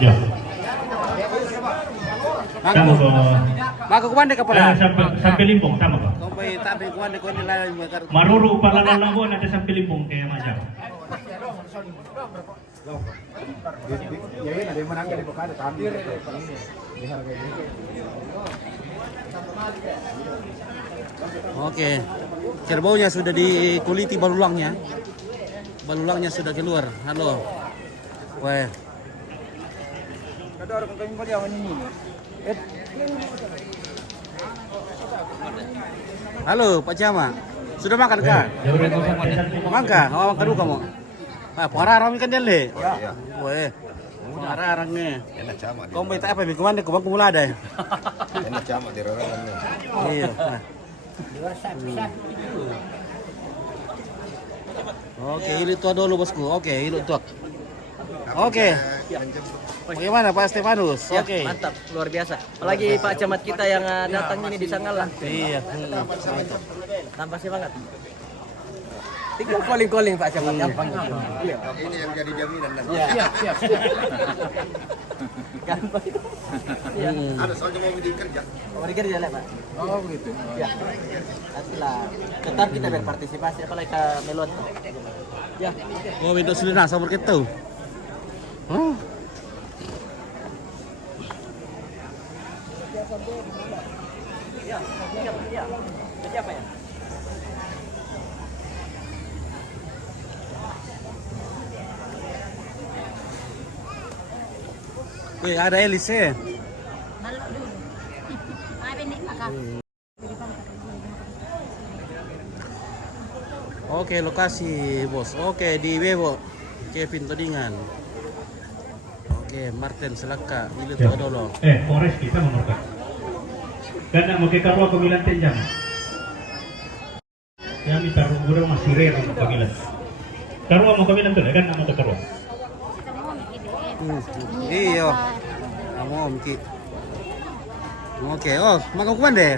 Ya. Tama Aku, ba? aku kumande ka pala. Sa Pilimpong, tama ba? Kung may tabi kumande ko nila yung kartu. Maruro pala lang po natin sa Pilimpong kaya masya. Oke. Kerbaunya sudah dikuliti balulangnya. Balulangnya sudah keluar. Halo. Weh. Halo, Pak Jama. Sudah makan kah? Makan kah? Oh, makan dulu kamu. Ah, pararang ikan dia le. Iya. Weh. Pararang nih. Enak camak. Kau mau tak apa? Bagaimana? Kau bang kumula ada. Enak camak di orang ini. Iya. Oke, hilut tua dulu bosku. Oke, hilut tua. Oke. Bagaimana Pak Stefanus? Ya, Oke. mantap, luar biasa. Apalagi Pak Camat kita yang datang ini di Sangala. Iya. Tambah semangat. Tinggal calling Pak Camat gampang. Iya. Ini yang jadi jaminan nanti. Siap. Gampang. Ada soalnya mau di kerja. Mau dikerja lah Pak. Oh begitu. Ya. Nantilah. Tetap kita berpartisipasi apalagi ke Melon. Ya. Oh, itu sudah nasa market tuh. Oh. Ya. Siapa ya? Wih, ada Elise. Malu dulu. Apa ini akak? Oke, lokasi bos. Oke, di Bebo. Kevin Todingan. Oke, Martin Selaka. Hilut tua dulu. Polres kita menurut. Karena mau ke Karua Kemilan Tenjang. Ya minta rumah masih rare Kemilan. Karua mau Kemilan tuh kan nama Karua. Iya. Kamu Om Ki. Oke, oh, makan kuman deh.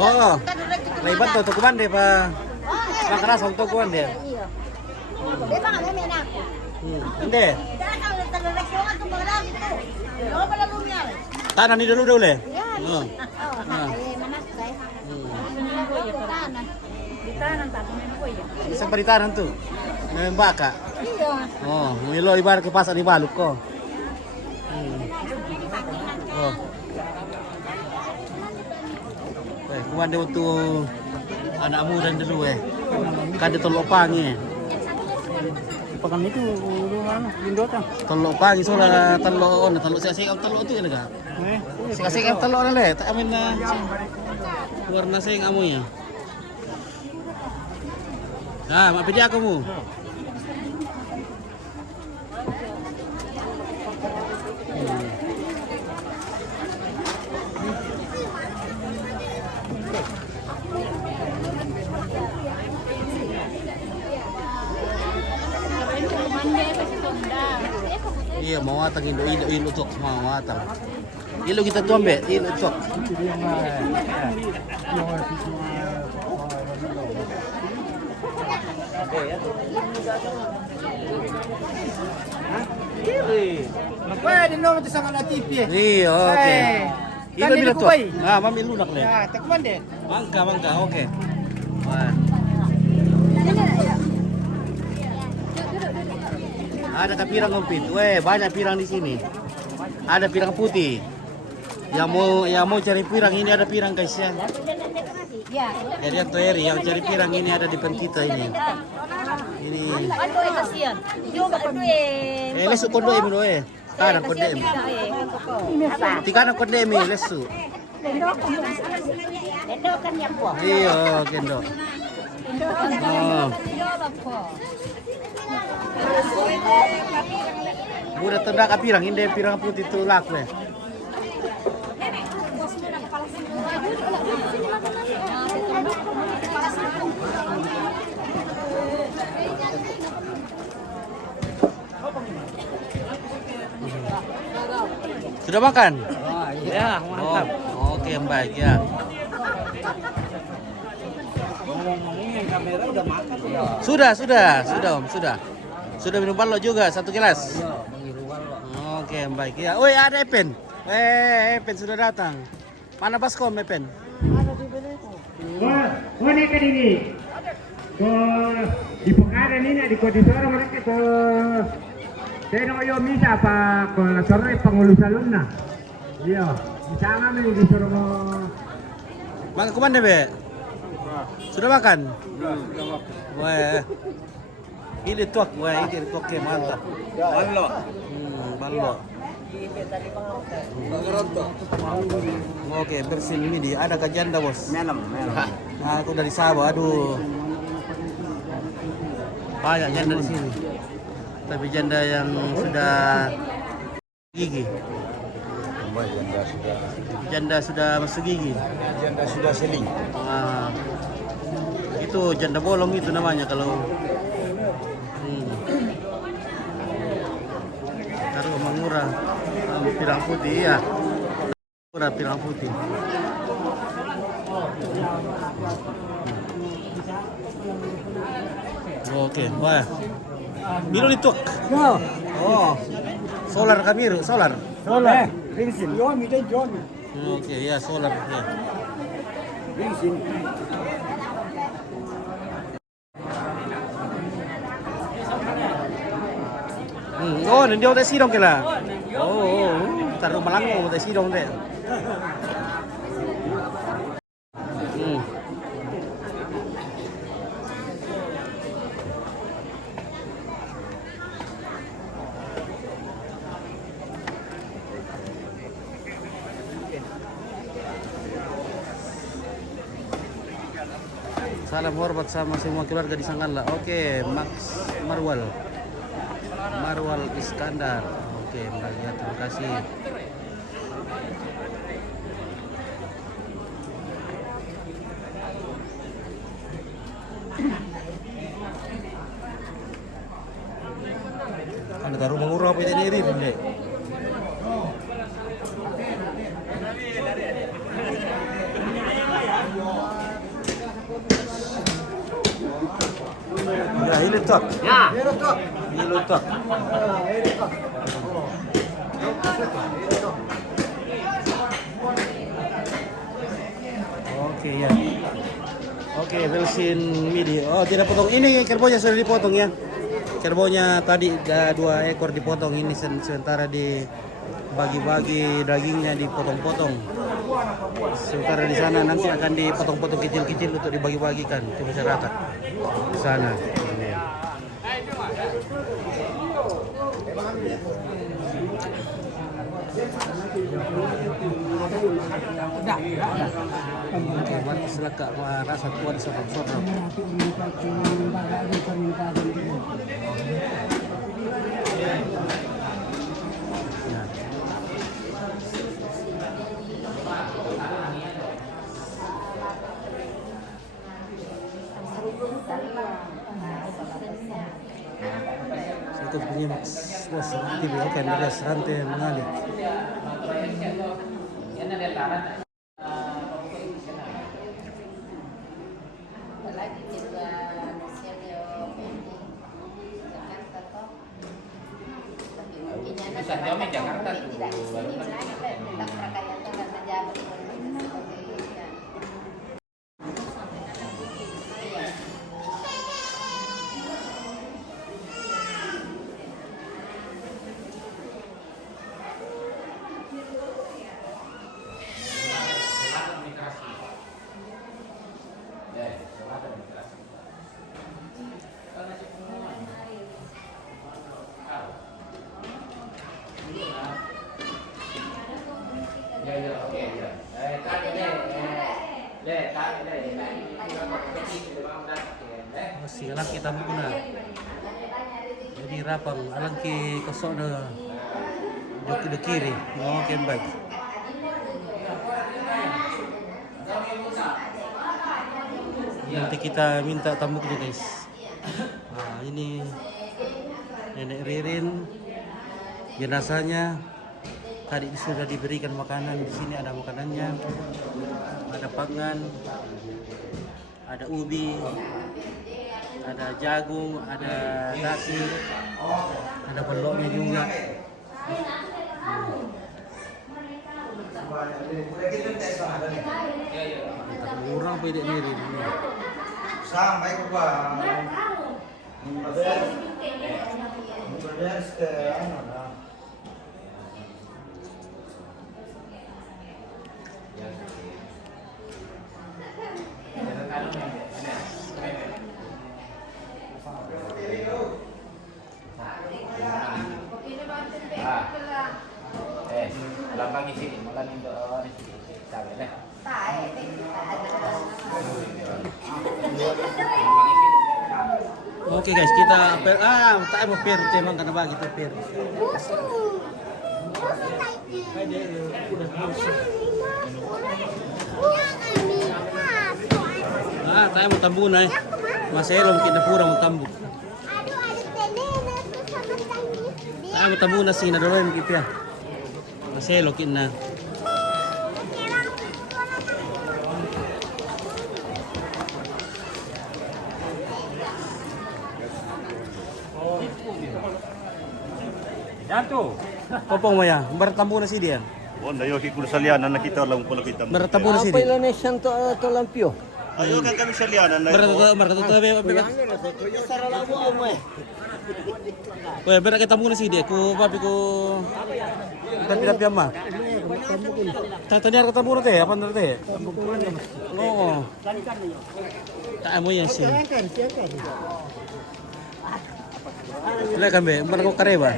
Oh, lebat tuh kuman deh pak. Makan rasa untuk kuman deh. Ende. Tanah ni dulu deh. Oh. Bisa peritanan tuh. Nembak kak. Oh, milo ibarat ke pasar di Baluk kok. Oh. Kuman dia untuk anak muda dulu kan dia tolok pangi. Pekan itu mana? Lindota. Tolok pangi soalnya tolok siasik tolok tu kan. Siasik tolok le, tak amin Warna sing amoy. Nah, mapili ako mo. Iya, mau atang ilo tok mau atang. Ilo kita tuan be, ilo tok. Pwede naman ito sa kanila TV. Iya, oke. Ilo bila tuan. Ah, mami lunak le. Ya, takpan deh. Mangka, oke. Wah. Ada pirang komplit. Weh, banyak pirang di sini. Ada pirang putih. Yang mau cari pirang ini ada pirang guys ya. Jadi yang Toeri yang cari pirang ini ada di depan kita ini. Ini. Lesu kondo emi doe. Kanan kondo emi. Tikana kondo emi lesu. Iya, kendo. Oh. Udah tenda ka pirang, hindi pirang putih itu laku ya. Sudah makan? Ya, mantap. Oh, oke, baik ya. Sudah Om, sudah. Sudah minum balok juga 1 gelas. Oke, baik ya. Woi, ada Epen. Epen sudah datang. Mana Baskom Epen? Wah, ini kan ini. Di Pekaran ini di Kodisoro mereka ke Teno yo misa apa ko la torre pangulu salunna. Iya, misalnya nih disuruh mau Makan kemana be? Sudah makan? Wah, ini tuak, ini tuak mantap. Ballo. Ballo. Oke, bersin ini ada kajanda bos. Menam. Nah, aku dari Sabah, aduh. Banyak janda di sini. Tapi janda yang sudah gigi. Janda sudah masuk gigi. Janda sudah seling. Nah, itu janda bolong itu namanya kalau. Taruh murah. Pirang putih ya. Murah pirang putih. Oke, wah. Biru itu. Oh. Solar kamiru, solar. Ringsin. Yomi deh, Yomi. Oke, ya solar ya. Ringsin. Oh, nanti udah sidong kela. Oh, taruh malango udah sidong deh. Salam hormat sama semua keluarga di Sanggala. Oke, Max Marwal Iskandar. Oke, ya, terima kasih. Anda taruh mengurau apa ini deh. Ya, hilutok. Ya. Hilutok. Oke ya. Oke, belsin midi. Oh, tidak potong. Ini kerbaunya sudah dipotong ya. Kerbaunya tadi ada 2 ekor dipotong. Ini sementara dibagi-bagi dagingnya dipotong-potong. Sementara di sana nanti akan dipotong-potong kecil-kecil untuk dibagi-bagikan ke masyarakat di sana. Mati selaka rasa kuat sorok-sorok. Untuk penyimak bos TV akan beres rantai mengalir. Jakarta masih laki tamu kuna. Jadi rapang alang ki kosok na joki de kiri mau kembali. Nanti kita minta tambuknya guys. Nah, ini Nenek Ririn, jenazahnya tadi sudah diberikan makanan. Di sini ada makanannya, ada pangan, ada ubi, ada jagung, ada nasi, ada peloknya juga. Kurang pede Ririn. Sampai ke bang. Lambang isi makan untuk sabe deh. Oke guys, kita tak mau per temang karena bagi per. Tak mau tambu nai. Masih belum kita pura mau tambu. Tak mau tambu nasi na dulu yang kita. Masih lo kita. Janto. Popong mo ya, bertambu na si dia. Oh, na yoki kulo salianan nakita lang pala kita. Bertambu na si dia. Indonesian to lampio. Ayo kan kami salianan na. Bertambu bebe. Koy, berak kita muna si dia. Ko papi ko tapi ama. Tatanyar ka tambu na te, apa na te? Oo. Tak mo yan si. Wala kami, mana ko kareba?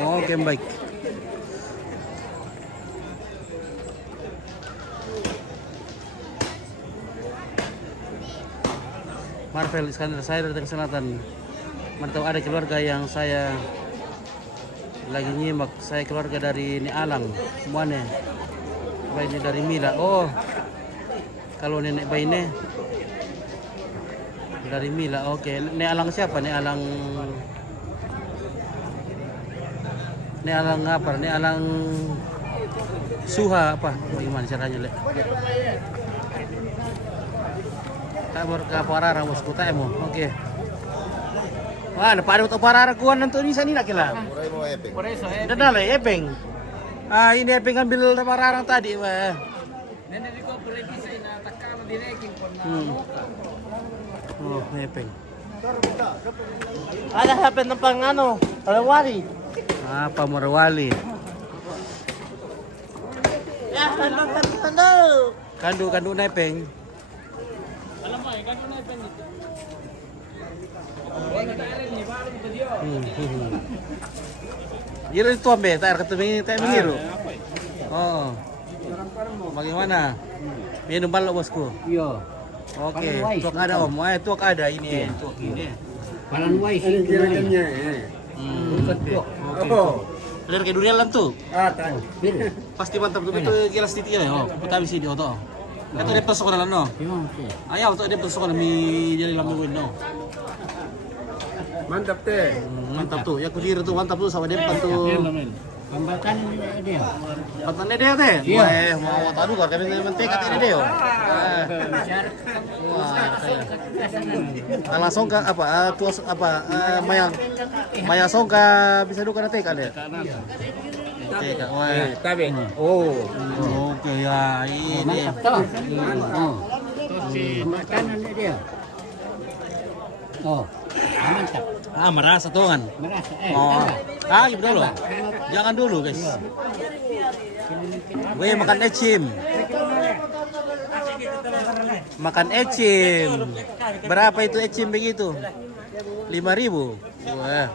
Oh, okay, baik. Marvel Iskandar, saya dari Selatan. Mantap, ada keluarga yang saya lagi nyimak. Saya keluarga dari Ni Alang, semuanya. Bayinya dari Mila. Oh, kalau nenek bayinya dari Mila. Oke, Ni Alang siapa? Ni Alang apa? Ni Alang Suha apa? Bagaimana caranya, Le? Tak mau ke Pararang bosku, tak mau. Oke. Wah, dapat ada Pararang kuan nanti ni sana nak kila. Por eso Dah dah le, Epeng. Ini Epeng ambil Pararang tadi, wah. Nenek ko boleh bisa na takama direkin ko na. Oh, Epeng. Ada happen ng pang ano, Rawali. Apa Morowali? Ya, kando. Kandu na Epeng. Alam mo, kando na pen ito. Iro itu ambe, tak ketemu tak mengiru. Oh. Bagaimana? Minum balok bosku. Iya. Oke, Paling wise, tuak ada om. Tuak ada ini. Tuak ini. Palan wise ini juragannya. Bukan tuak. Lihat kayak durian lah tuh. Bir. Pasti mantap tuh itu kilas titi ya. Oh, kita habis di oto. Itu dia pesok na no. Ayaw to dia pesok na mi jadi lam duwin no. Mantap teh. Mantap tuh. Ya kulir tuh mantap tuh sama depan tuh. Pembatan dia. Patannya dia teh. Wah, mau tadu kan kami mentek katanya dia. Wah. Langsung ke apa? Tuas apa? Maya songka bisa duka nanti kan ya? Oke, Kak. Wah. Tabe. Oh. Oke ya, ini. Mantap toh. Pembatan dia. Oh. Mantap. Merasa tuh kan. Merasa Oh. Gitu dulu. Jangan dulu, guys. Gue makan ecim. Makan ecim. Berapa itu ecim begitu? 5.000. Wah.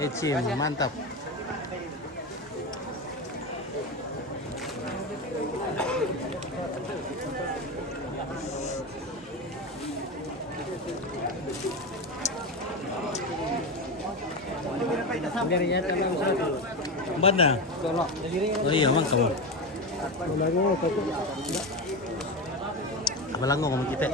Ecim, mantap. Mana? Oh iya, mang kamu. Apa langgo kamu kita?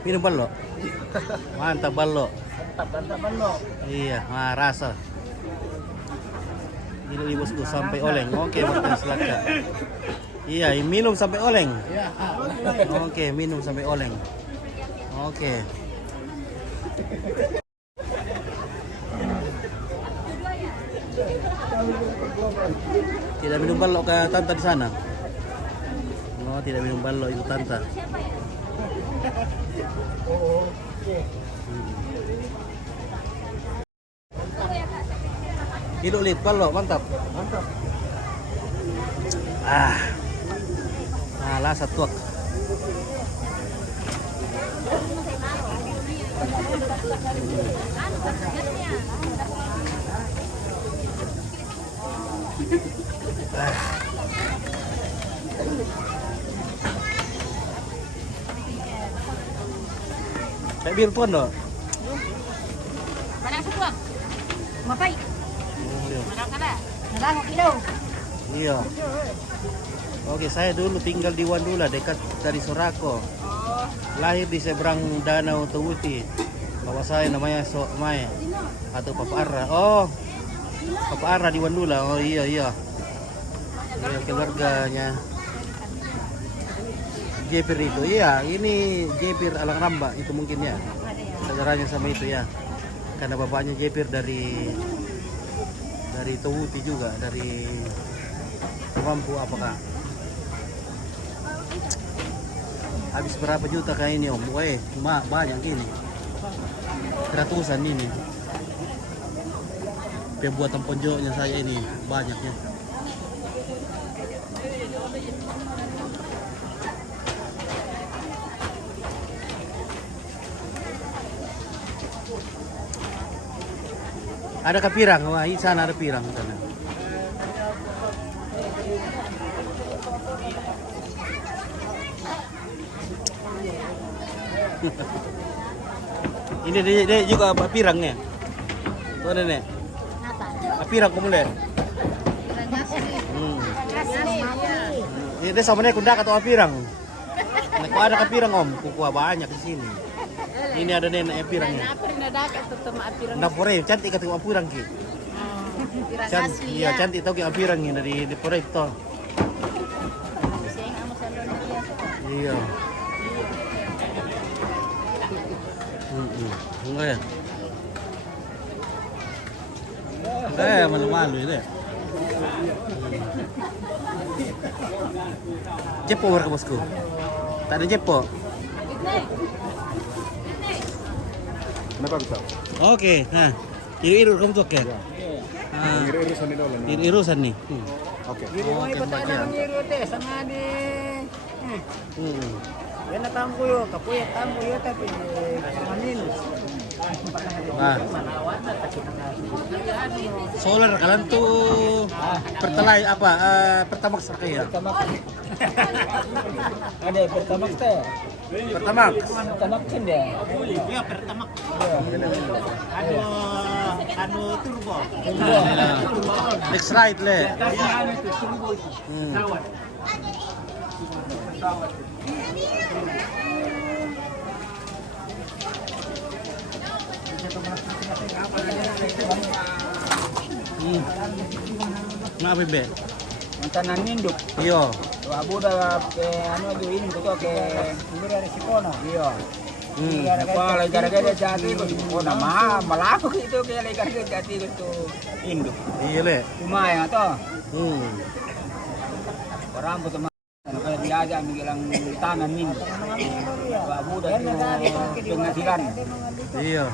Minum ballo. Mantap ballo. Iya, rasa. Ini bosku sampai oleng. Oke, makan selaka. Iya, minum sampai oleng. Oke, minum sampai oleng. Oke. Tidak minum balok ke tante di sana. Oh, tidak minum balok itu tante. Hidup lit balok, mantap. Mantap. Lah satu. Kayak bir pun dong. Mana satu? Mapai. Mana kada? Nang kilo. Iya. Oke, saya dulu tinggal di Wandula dekat dari Sorako. Lahir di seberang Danau Tewuti. Bapak saya namanya Sokmai atau Papa Arra. Oh, Papa Arra di Wandula. Oh iya. Ya, keluarganya Jepir itu. Iya, ini Jepir Alang Ramba itu mungkin ya. Saudaranya sama itu ya. Karena bapaknya Jepir dari Tewuti juga, dari Mampu apakah? Habis berapa juta kayak ini om? Weh, banyak gini. Ratusan ini. Pembuatan ponjoknya saya ini banyaknya. Ada kapirang, wah di sana ada pirang sana. Ini dia juga apa pirangnya? Tuh nenek. Pirang kamu lihat. Ini sama nih kundak atau pirang? Nek ada kapirang om, kuku banyak di sini. Ini ada nenek pirangnya. Napore cantik kata apurang ki. Iya cantik tau ki apurang ini dari proyek to. Iya. Enggak ya? Enggak ya, malu-malu itu ya. Jepo warga bosku. Tak ada jepo. Kenapa bisa? Oke, nah, iru kamu tuh ya. Irusan nih. Oke. Diri mo ipataan ang ngiro te, sa nga di. Yan na tampo yo, kapuya tampo yo tapi pamanin. Ah. Solar kalian tuh pertalai apa? Pertamax kaya. Ada pertamax te. Pertamax. Pertamax kan dia. Iya, pertama. Anu turbo. Next right le. Maaf be. Mantanan ninduk. Iyo. Abu dah ke anu aja ini betul ke umur resiko na. Iya. Apa gara-gara jadi oh nama malah itu ke gara-gara jadi itu induk. Iya le. Cuma ya toh. Orang betul kayak diajak bilang tangan nih. Abu dah penghasilan. Iya.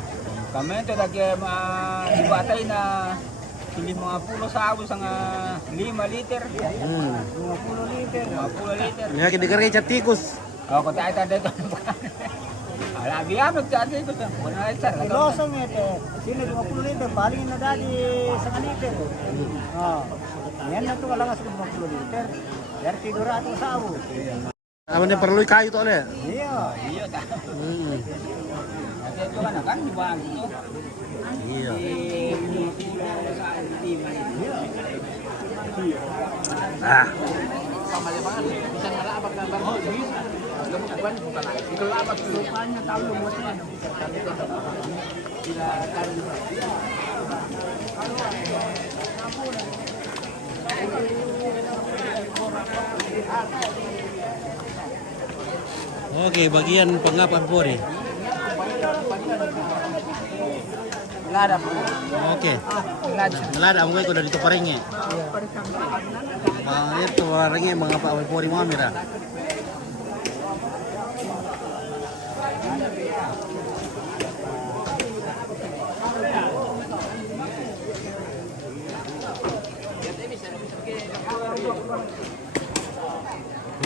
Kami itu dah ke dibatai na 50 sabu sanga 5 liter. 50 liter. Ya kita kerja cat tikus. Oh, kota itu ada itu. Lagi apa cat tikus? Benar aja. Losong itu. Sini 50 liter, paling ada di setengah liter. Oh. Yan na to kalang 50 liter. Dari 300 sabu. Apa nih perlu kayu tuh le? Iya tak. Itu kan dibuang gitu. Iya. Ah. Oke, bagian pengapa Pori. Lada. Oke. Lada mo ko dito pa rin eh. Ito rin mga Pori mo amira.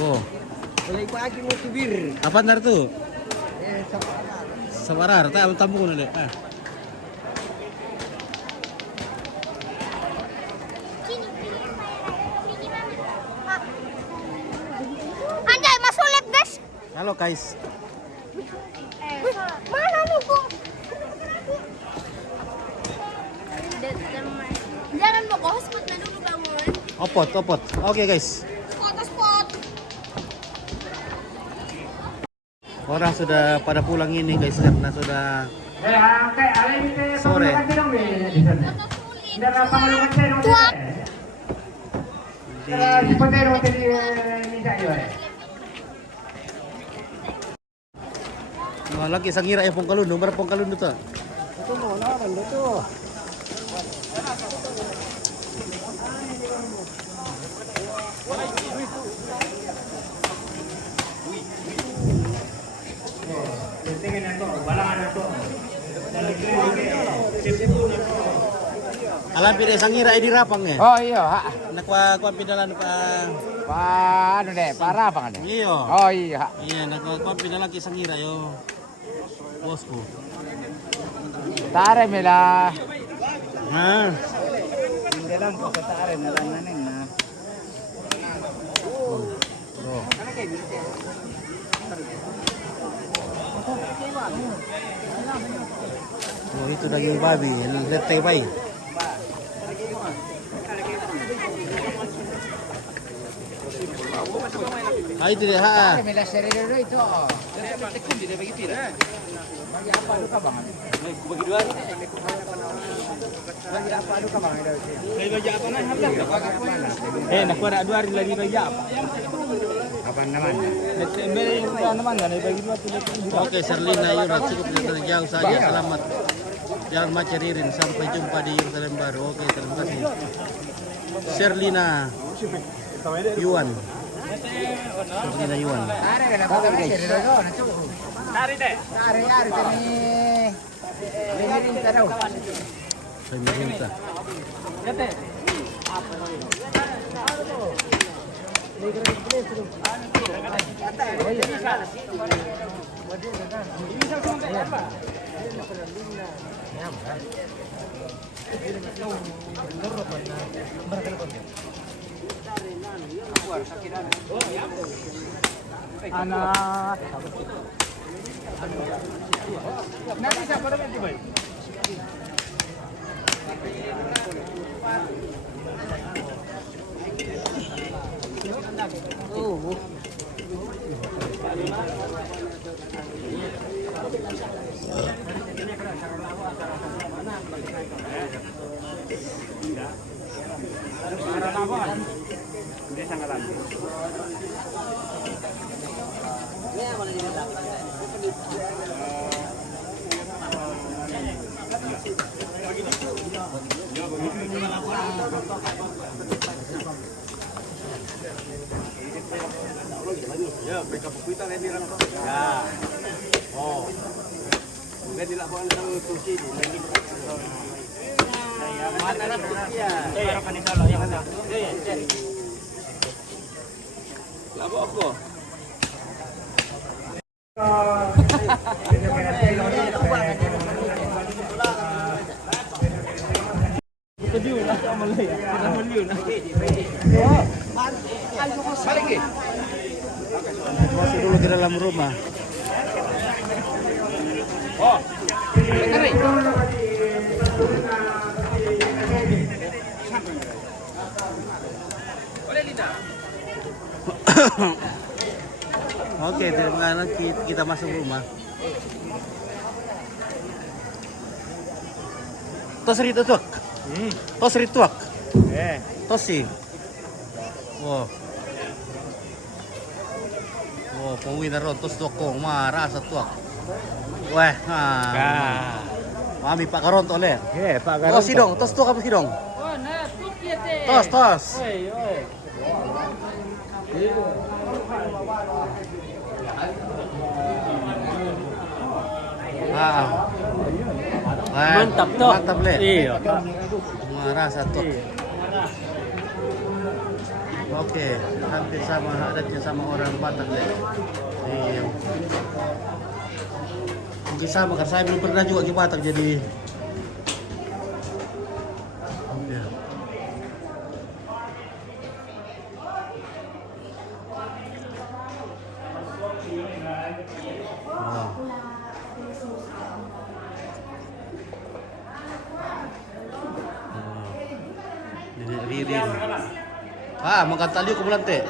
Oh. Boleh pagi mau subir. Apa nar tuh? Sabarar, tak tamu ko na le. Anjay, masulip guys. Halo guys. Mana nih bu? Jangan mau ke hotspot na dulu bangun. Opot. Oke guys. Spot. Orang sudah pada pulang ini guys karena sudah sore. Lagi sangira ya pongkalun, berapa pongkalun itu? Itu mau naman itu. Alam pide sangira di rapang ya? Oh iya, ha. Nakwa pidalan pa. Ano deh, para apa kan? Iyo. Oh iya. Iya, nakwa pidalan ki sangira yo. Bosku. Tare mela. Nah. Hindi lang ko sa tare na lang nanin na. Oh, itu daging babi, lete bay. Ay, tidak ha. Mela serero itu. Bagi apa lu ka bang? Bagi dua. Bagi apa lu ka bang? Bagi apa na harga? Nakuha na 2 hari lagi bagi apa? Apa naman? Naman bagi dua tuloy. Oke, Serlina Yura cukup jauh saja. Selamat. Jangan maceririn. Sampai jumpa di Yerusalem baru. Oke, terima kasih. Serlina Yuan. Serlina Yuan. Tari deh. Tari tani. Ini kita tahu. Saya minta. Anak. Nanti siapa namanya coba? Masuk dulu ke dalam rumah. Oke, terima kasih. Kita masuk rumah. Tosri tuak. Tosri tuak. Tosi. Wow. Wow, pawin na ron. Tos tuak ko. Marasa tuak. Wah. Mami Pak Karon tole. Pak Oh, sidong. Tos tuak apa sidong? Oh, nah, tuh ya teh. Tos, tos. Mantap toh. Mantap le. Iya. Marasa tuak. Oke, hampir sama adatnya sama orang Batak deh. Iya. Mungkin sama karena saya belum pernah juga ke Batak jadi. Ya. Wow. Ini ririn. Makan tali ko mulante.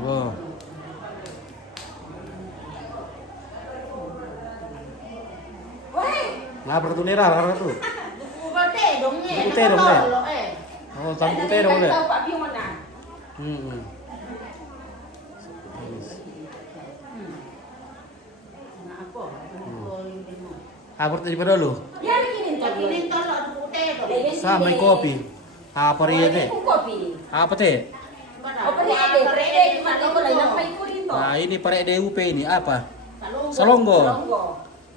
Wow. Nah, bertunira karena tuh. Bukute dong nih. Bukute dong deh. Oh, tahu bukute dong deh. Tahu Pak Bimo nah. Berarti pada dulu. Ya ini tol bukute dong. Sama kopi. Apa ria teh? Kopi. Apa teh? Apa ade gimana ko lain apa iko dito? Nah, ini pare DUP ini apa? Salonggo.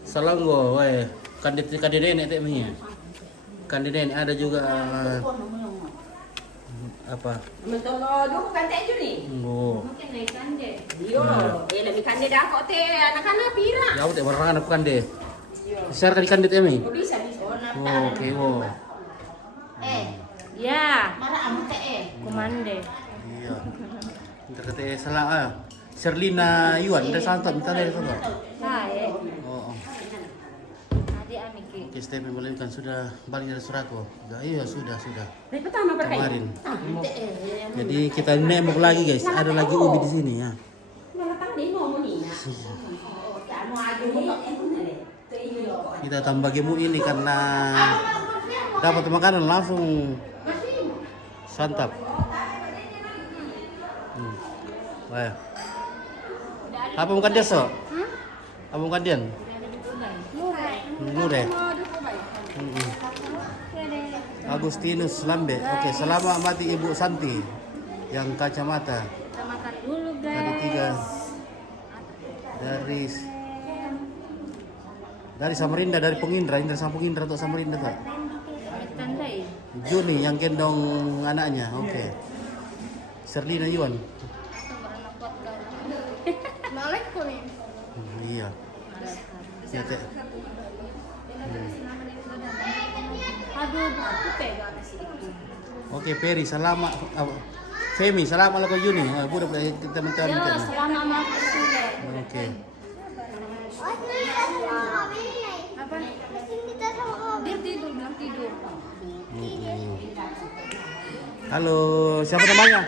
Salonggo, weh. Kandidat teh mi. Kandidat ada juga apa? Mentono dulu kan teh juni. Oh. Mungkin naik kande. Yo, lebih kande dah kok teh anak-anak pira. Ya udah barangan aku kande. Share kali kandidat mi. Oh, bisa. Oh, oke, wow. Ya. Marah amu teh komande. Iya. Terkata salah Sherlina Yuan dari Santon, minta dari sana. Hai. Oh. Adi amiki. Oke, STP melahirkan sudah balik dari Surako. Iya sudah. Dari pertama Kemarin. Jadi kita nembok lagi guys. Ada lagi ubi di sini ya. Kita tambah gemu ini karena dapat makanan langsung santap. Wah. Apa bukan dia so? Apa bukan dia? Murah. Agustinus Lambe. Oke, selamat mati Ibu Santi yang kacamata. Kita makan dulu guys. Tadi 3 dari Samarinda, dari Pengindra, Indra sama Pengindra atau Samarinda tak? Tandai. Juni yang gendong anaknya. Oke. Serlina Yuan. Assalamualaikum. Iya. Ya, Teh. Aduh, aku pegang sih. Oke, Peri, selamat. Femi, selamat lo ke Juni. Budak kita minta. Ya, selamat sudah. Oke. Apa? Dia tidur. Halo, siapa namanya?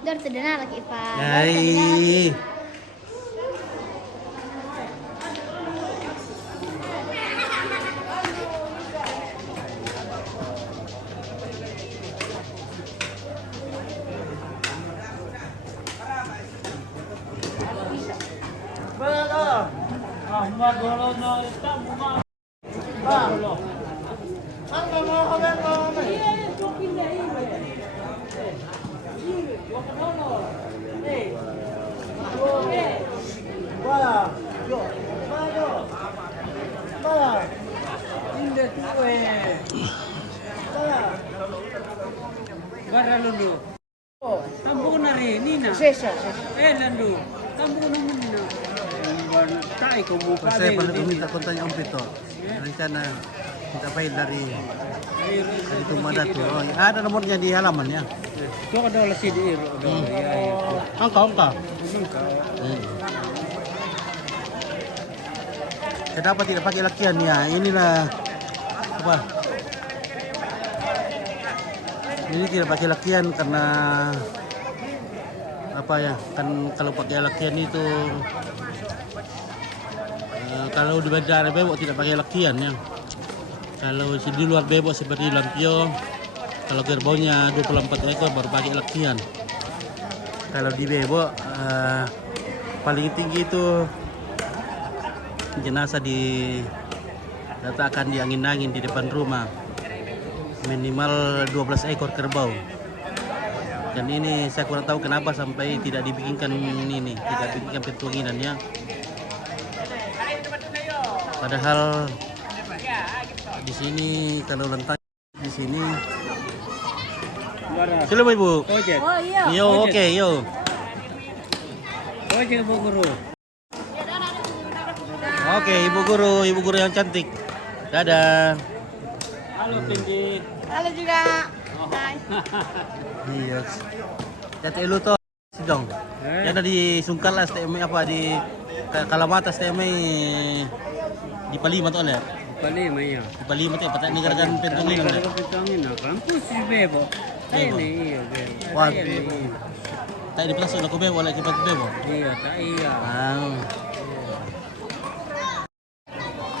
Dar terdengar lagi Pak. Hai. Saya perlu minta kontaknya Om Pito. Rencana kita file dari Tumada tuh. Oh, ada nomornya di halaman ya. Itu ada CD. Angka. Kenapa tidak pakai lakian ya? Inilah apa? Ini tidak pakai lakian karena apa ya? Kan kalau pakai lakian itu kalau di bandara bebok tidak pakai lakian ya. Kalau di luar bebok seperti Lampio, kalau gerbaunya 24 ekor baru pakai lakian. Kalau di bebok paling tinggi itu jenazah diletakkan di angin-angin di depan rumah. Minimal 12 ekor kerbau. Dan ini saya kurang tahu kenapa sampai tidak dibikinkan ini, tidak dibikinkan petunginannya. Padahal di sini kalau lentang di sini. Sila mo Ibu? Oh iya. Yo, oke, yo. Oke, Bu Guru. Oke, Ibu Guru yang cantik. Dadah. Halo Tinggi. Halo juga. Hai. Iya. Jatuh lu tuh sidong. Ya ada di Sungkal lah STM apa di Kalamata STM di Palima tuh ya. Palima ya. Di Palima tuh patah negarakan pentongin. Pentongin kampus di Bebo. Ini iya Bebo. Wah. Tak di pelas aku Bebo lagi cepat Bebo. Iya, tak iya.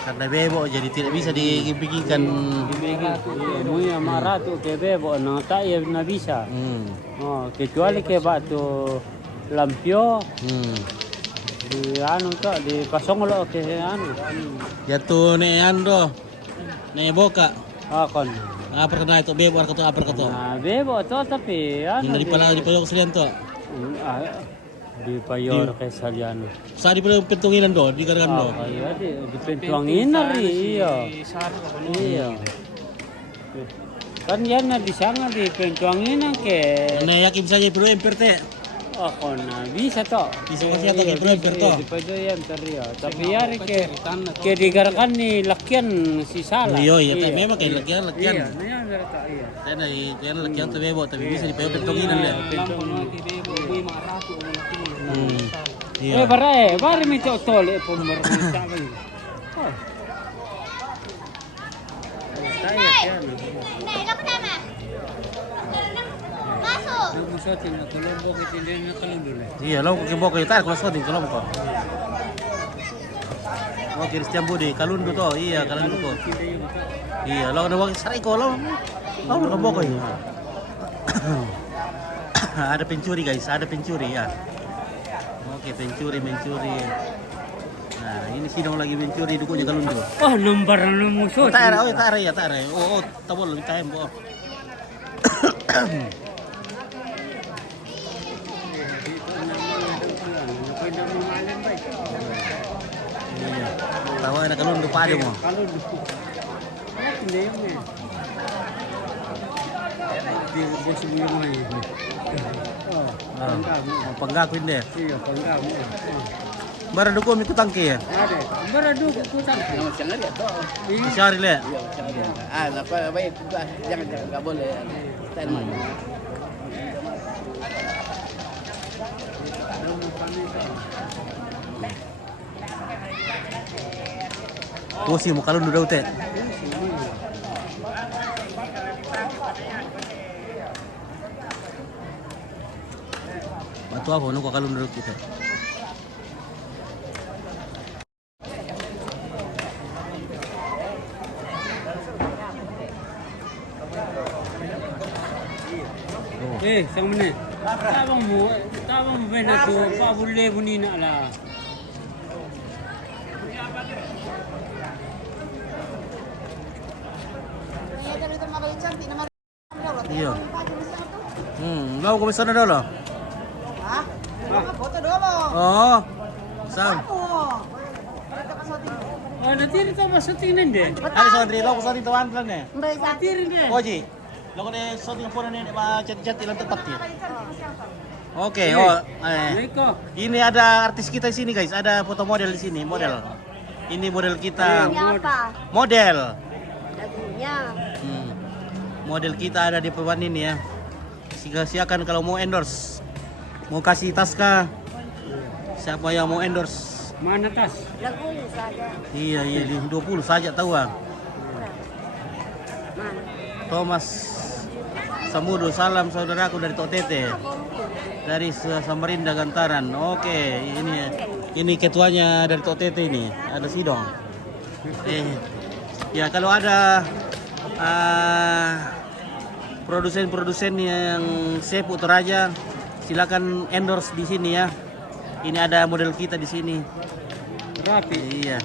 Karena Bebo jadi tidak bisa dibikinkan. Iya, marah tuh ke Bebo, nah tak ya na bisa. Oh, kecuali ke batu Lampio. Di anu tak di pasong lo ke anu. Ya tuh ne ando. Ne boka. Akon. Apa kena itu Bebo atau apa kata? Nah, Bebo tuh tapi anu. Yang di payung selian tuh. Di payor ke salian. Sa di payung pentunginan do, di garangan do. Iya di pentuangin iya. Iya. Kan yan na di sana di pentuangin ke. Ne yakin saja perlu MPRT. Ako na bisa to. Bisa ko siya to kay driver to. Di pwede yan teriya. Tapi yari ke digarakan ni lakyan si Sala. Iyo, iya ta memang kay lagyan. Iya, nayan rata iya. Kaya kaya lagyan to bebo tapi bisa di payo pentonginan le. Iya. Bari mi to tole pumar ko sa akin. Oh. Saya yan. Nagmusotin na tulog ko hindi na kalundol. Iya, lo kibo kay tar ko sotin ko ko. Oh, Christian Budi, kalundu to. Iya, kalundu ko. Iya, lo na wag saray ko lo. Lo na bokoy. Ada pencuri guys, ada pencuri ya. Oke, pencuri. Nah, ini sidang lagi mencuri dukunya kalundu. Oh, nomor musot. Tara, ya. Oh, tabol lebih time bo. Tawa na kalundu pa mo. Di bos mo yung Panggako hindi. Iya, panggako. Barado ko mi kutangke ya. Ada. Barado ko tangke. Isyari le. Baik, jangan enggak boleh. Tuh sih mau kalundu daw te. Batu apa nu kalundu kita. Sang menit. Tabang mo bena tu pa bulle bunina lah. Iya. Lau ko sana daw lo. Hah? Foto dulu. Oh. Sam. Oh, nanti kita masukin nende. Ada sandri lau ko sandri tawan plan ne. Nanti nende. Oji. Lau ko ne shooting po na ne ba chat ilang tepat ya. Oke, ini ada artis kita di sini guys, ada foto model di sini, model. Ini model kita. Apa? Model. Lagunya. Model kita ada di papan ini ya. Silakan kalau mau endorse, mau kasih tas kah? Siapa yang mau endorse? Mana tas? Lagunya saja. Iya 20 saja tahu ah. Thomas Samudo, salam saudaraku dari Totete, dari Samarinda Gantaran. Oke, ini ketuanya dari Totete ini, ada Sidong. Ya kalau ada produsen-produsen yang Sepu Toraja, silakan endorse di sini ya. Ini ada model kita di sini. Rapi. Iya.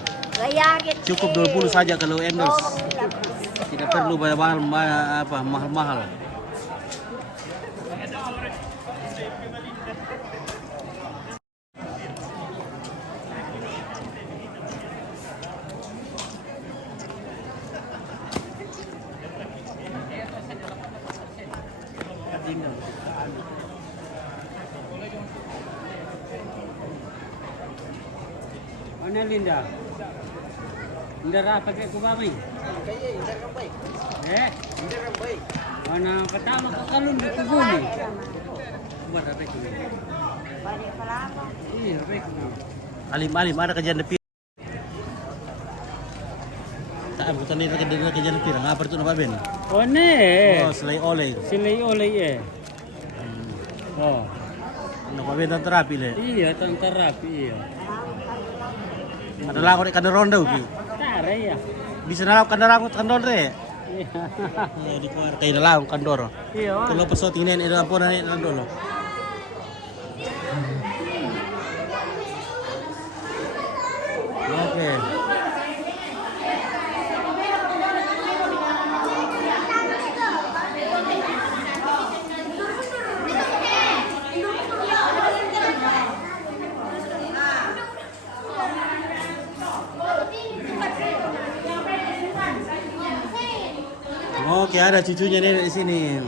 Cukup 20 saja kalau endorse. Tidak perlu mahal-mahal. Mana Linda? Linda rapat ke kubami? Mana pertama ke kalun di kubumi? Buat apa itu? Balik kelapa. Iya, baik. Alim ada kejadian depi. Tak bukan ini kejadian depi. Ngapa itu nama Ben? Oh ne. Oh, selai oleh ya. Oh. Nama Ben tan terapi le. Iya, tan terapi iya. Ada lang ko kan ronda ubi. Tara ya. Bisa nalap kan rangut kan re. Iya. Ya di kuar kay dalang kan doro. Iya. Kalau pasot tingnen ida po na ni dolo. Oke. Oke, ada cucunya nih di sini.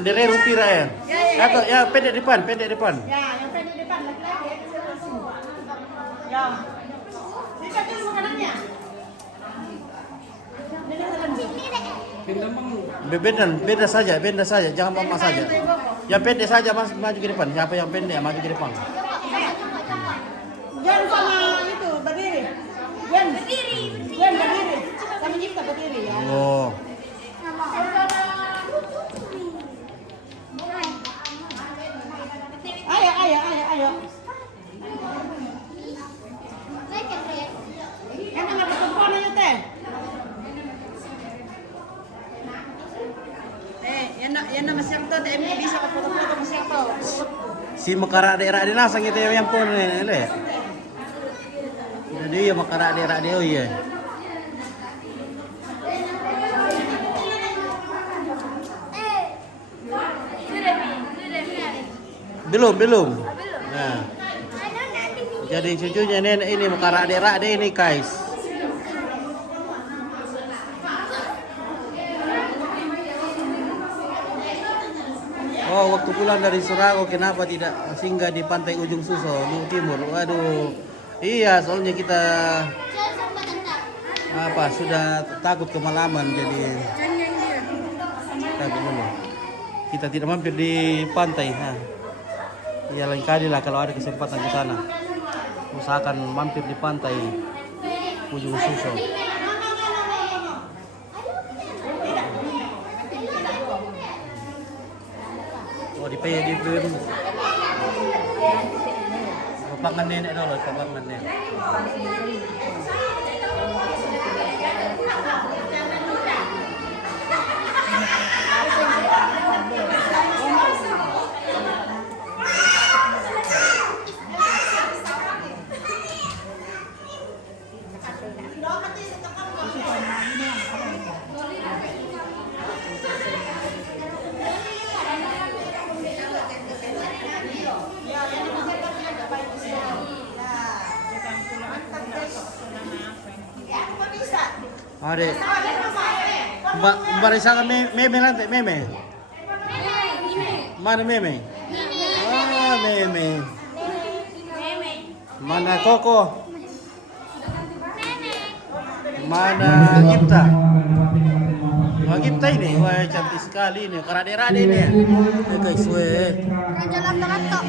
Nandirero pira ya. Atau ya pendek depan. Ya, yang pendek depan laki-laki. Ya. Sikat dulu makanannya. Beda saja, jangan mama saja. Yang pendek saja mas maju ke depan. Siapa yang pendek maju ke depan. Jan sama itu berdiri. Jan berdiri. Sama Cipta berdiri ya. Oh. Ayo. Enak ada teleponnya teh. Yan na masyang to, teh mo bisa ka foto-foto masyang to. Si makara daerah di nasang itu yang pun ini. Jadi ya makara daerah dia oh iya. Belum. Nah. Jadi cucunya ini makara daerah dia ini guys. Oh, waktu pulang dari Surago kenapa tidak singgah di pantai Ujung Suso, Luwu Timur? Waduh. Iya, soalnya kita sudah takut kemalaman jadi dulu. Kita tidak mampir di pantai. Ya lain kali lah kalau ada kesempatan ke sana. Usahakan mampir di pantai Ujung Suso. Oh di belum. Papangan nenek dulu, papangan nenek. Ada. Mbak Risa kan meme nanti meme. Mana meme? Ah meme. Mana Koko? Mana Gipta? Wah Gipta ini, wah cantik sekali ini, karade-rade ini ya. Guys, weh. Jalan lato.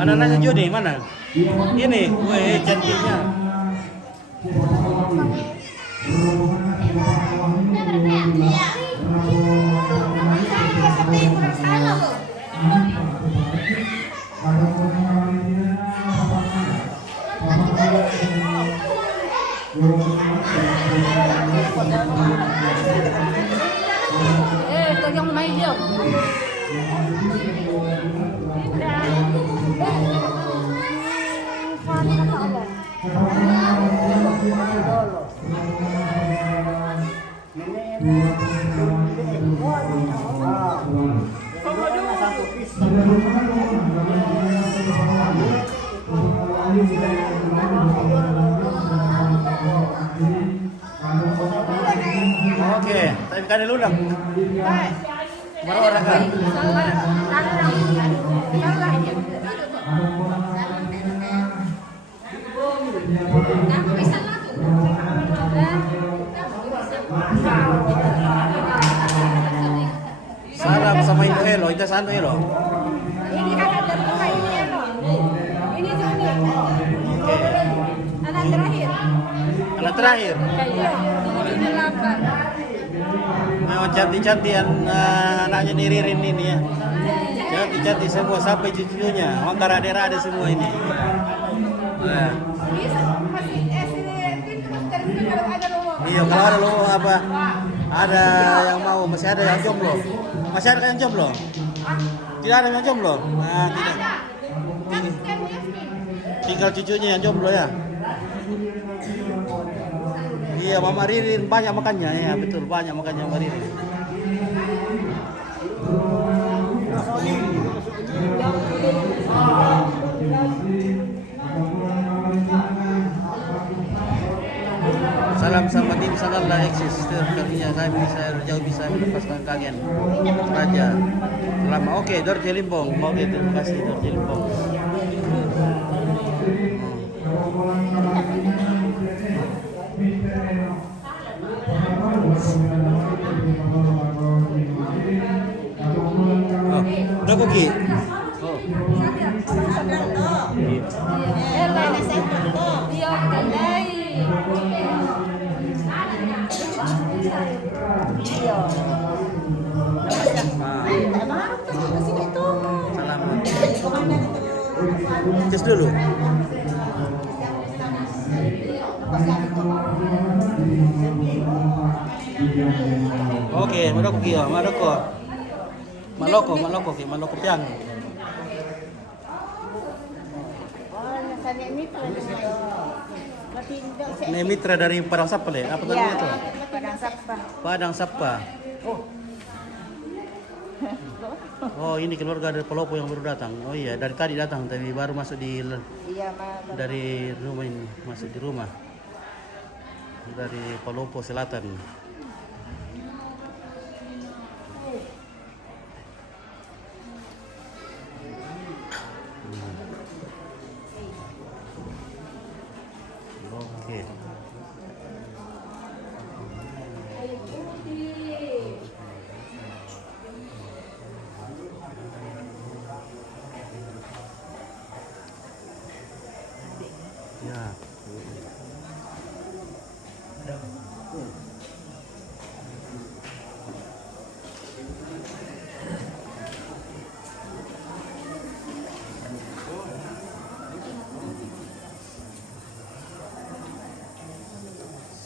Mana nanya Joni, mana? Ini, weh cantiknya. Tagang may diyo. Oke, tapi kan dulu lang. Baru orang kan. Salam sama Ibu Elo, kita sana Elo. Ini kakak dari rumah ini Elo. Ini Joni. Anak terakhir. Anak terakhir. Iya, ini 8. Memang cantik-cantikan anaknya di Ririn ini ya. Cantik-cantik semua sampai cucunya. Makar ada semua ini. Nah. Iya, kalau ada lo apa? Ada yang mau, masih ada yang jomblo. Masih ada yang jomblo? Tidak ada yang jomblo? Nah, tidak. Tinggal cucunya yang jomblo ya. Iya, Mama Ririn banyak makannya ya, betul banyak makannya Mama Ririn. jauh bisa melepaskan kalian Raja lama. Oke, Dorje Limbong. Oke, terima kasih Dorje Limbong. Udah koki. Oh. Selamat. Cus dulu. Oke, Maloko kia, Maloko. Maloko piang. Ini mitra dari Padang Sapa ya? Apa namanya itu? Padang Sapa. Oh, ini keluarga dari Palopo yang baru datang. Oh iya, dari tadi datang, tapi baru masuk di dari rumah ini, masuk di rumah. Dari Palopo Selatan. Oke. Ya.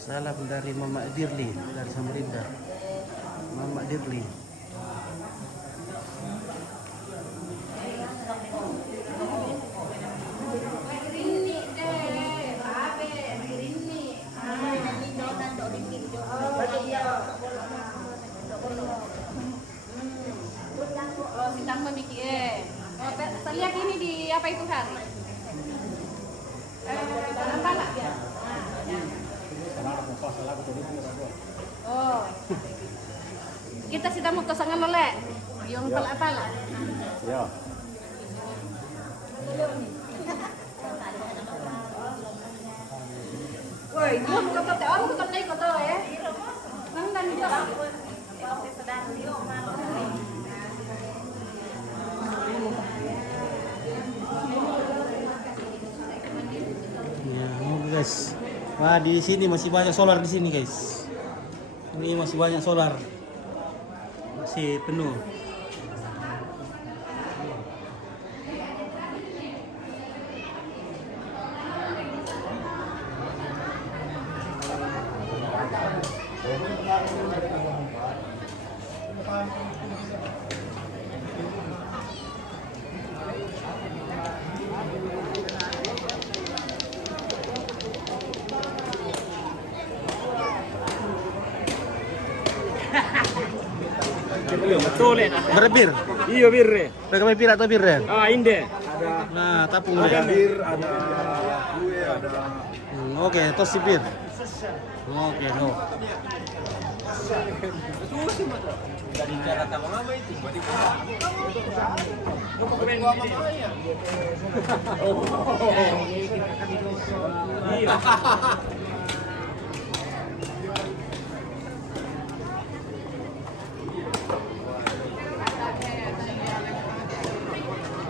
Salam dari Mama Dirli dari Samarinda. Mama Dirli. Sedang memikir. Saya lihat ini di apa itu hari? Apa lah? Oh, kita sedang mau kesangan oleh yang pala-pala. Ya. Woi, gua bukan kata orang bukan naik kata ya. Nang dan juga. Ya, guys. Wah, di sini masih banyak solar di sini, guys. Ini masih banyak solar. Masih penuh. Betul ya. Berbir. Iya bir. Pakai bir atau bir ya? Ah inde. Nah, tapung Ada ya. bir, ada kue, ada Oke, tos si bir. Oke, no.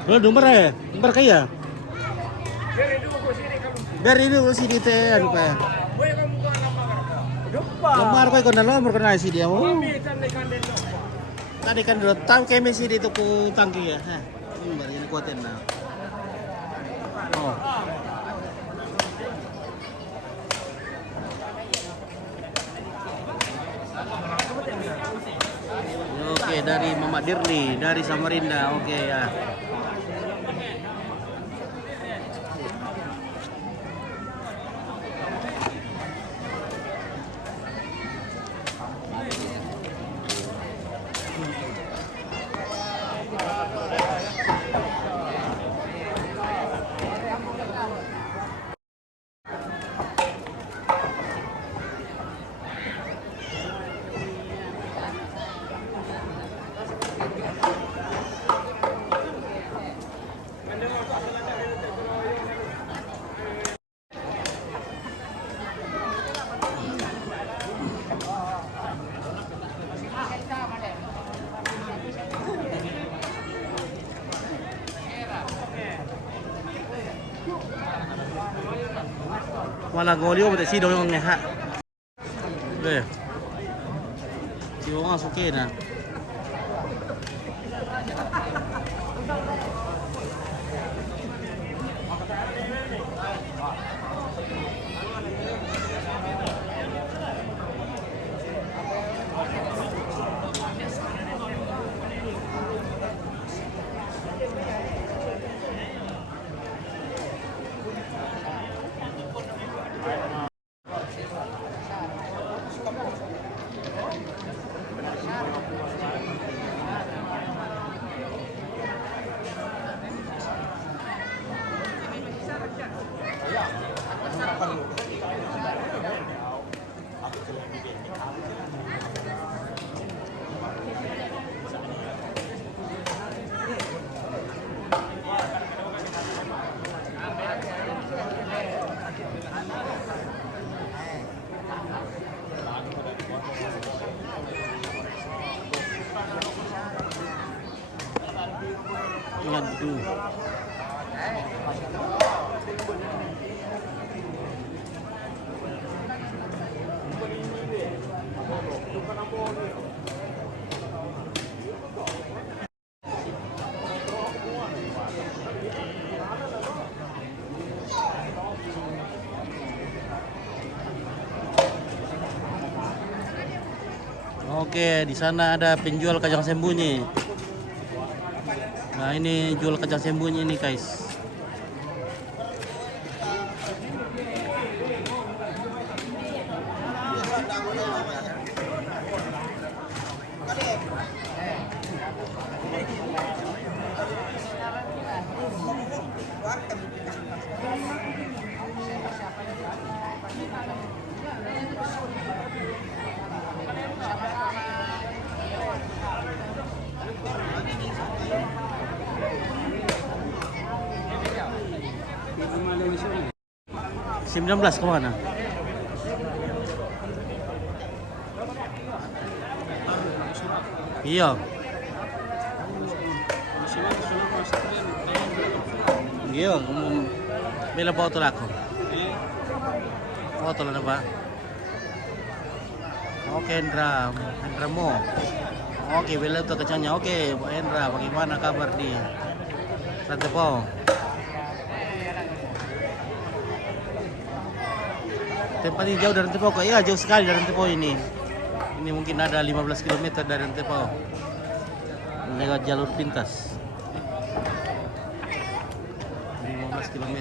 Lo dumber ya? Dumber kaya? Beri dulu sini teh anu pa. Lemar ko na lomor ko na si dia mo. Tadi kan dulu tahu kami sih di tuku tangki ya. Hah. Ini ini kuatin na. Oh. Oke, dari Mama Dirli, dari Samarinda. Oke ya. Wala golyo mo si dong ngeha. Be. Si wong suke na. Waduh. Oke, di sana ada penjual kacang sembunyi. Nah, ini jual kacang sembunyi nih, guys. Sim 16 kemana? Iya. Iya, bela foto aku. Foto lah Pak. Oke Hendra Mo. Oke, bela itu kacangnya. Oke, Pak Hendra, bagaimana kabar di Rantepo? Tempat ini jauh dari Rantepo kok? Iya, jauh sekali dari Rantepo ini. Ini mungkin ada 15 km dari Rantepo. Lewat jalur pintas. 15 km.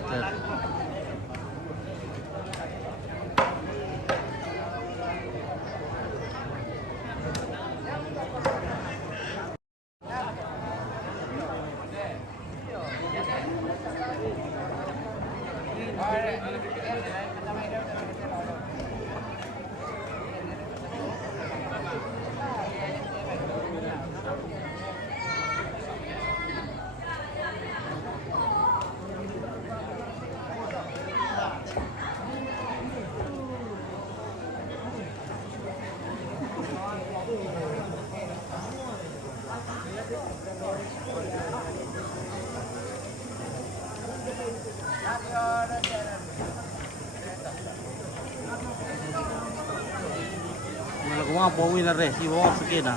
Mga po winner eh, si Wong Sakina.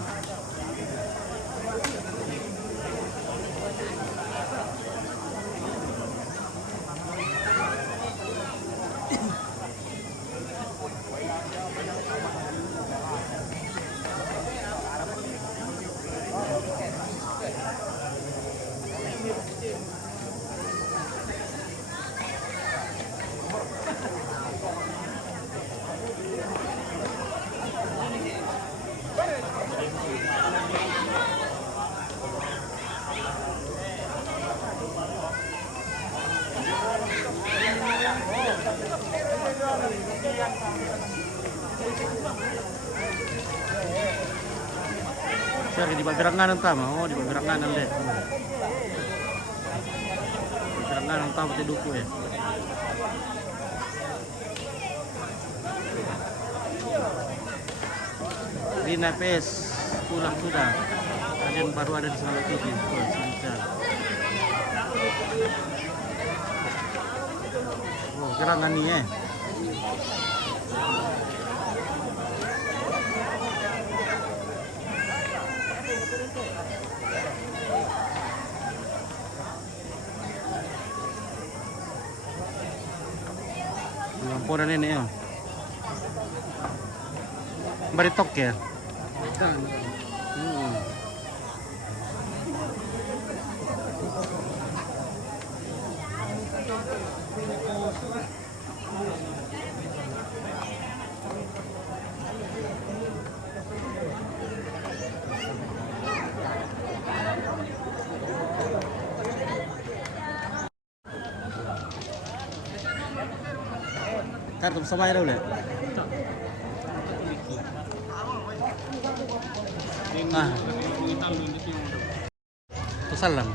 Sir, di Babirangan tama, oh di Babirangan deh. Babirangan tama di duku ya. Rina PS pulang sudah. Ada yang baru ada di Selalu TV. Oh, Gerangan nih ya. Lampuran ini ya. Baritok ya. Kartu sama ya udah. Ah. Salam.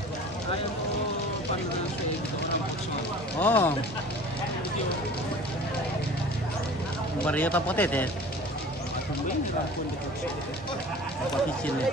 Oh. Baria tapotet ya. Apa di sini?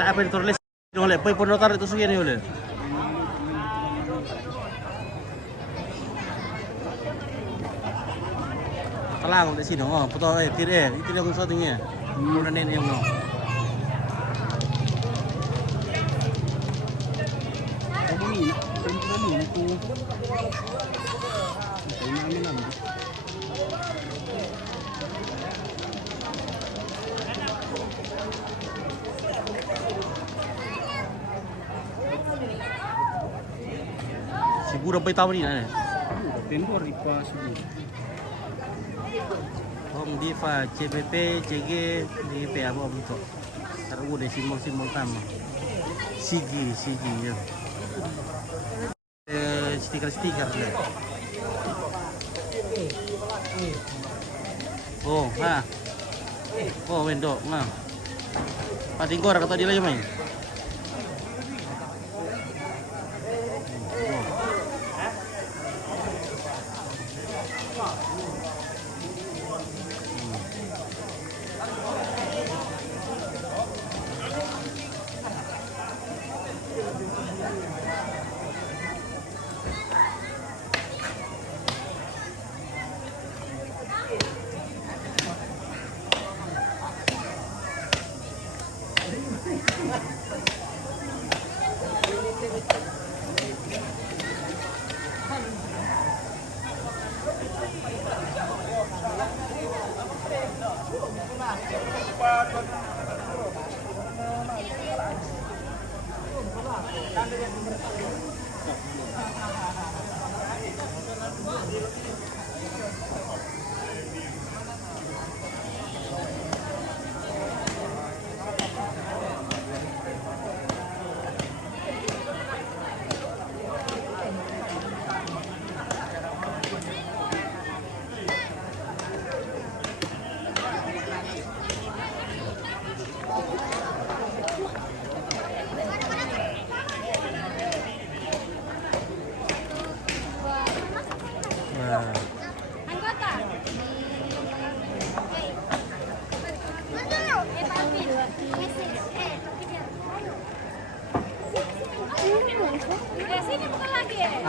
Tak apa ditulis oleh poi ponotar itu sugian oleh. Talang di sini, oh, foto tire, itu yang satunya. Muna nen yang mau. Siguro ba itaw ni na? Tendor ipa siguro. Hong Diva, CPP, CG, DP apa betul? Taruh deh simbol-simbol tama. Sigi ya. Stiker deh. Oh, nah. Oh, wendok, nah. Patingkor kata dia lagi main.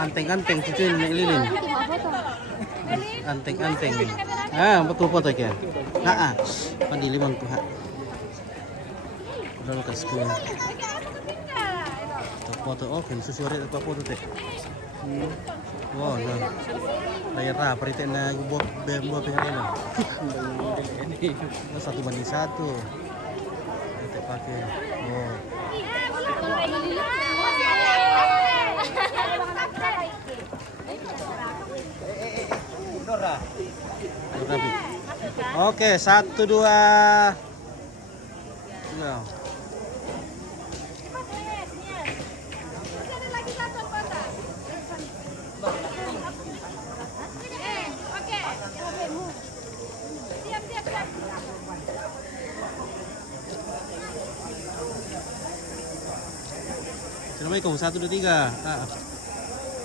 Anteng-anteng cucu lilin. Anteng-anteng. Ah, betul foto ya. Ah. Pandili man po ha. Udah ke school. Foto oke, susuri apa foto teh. Wow, nah. Layar apa itu na buat pengen. 1:1. Kita pakai. Oh. Rapi. Oke, 1, 2. Ya. Assalamualaikum, 1, 2, 3.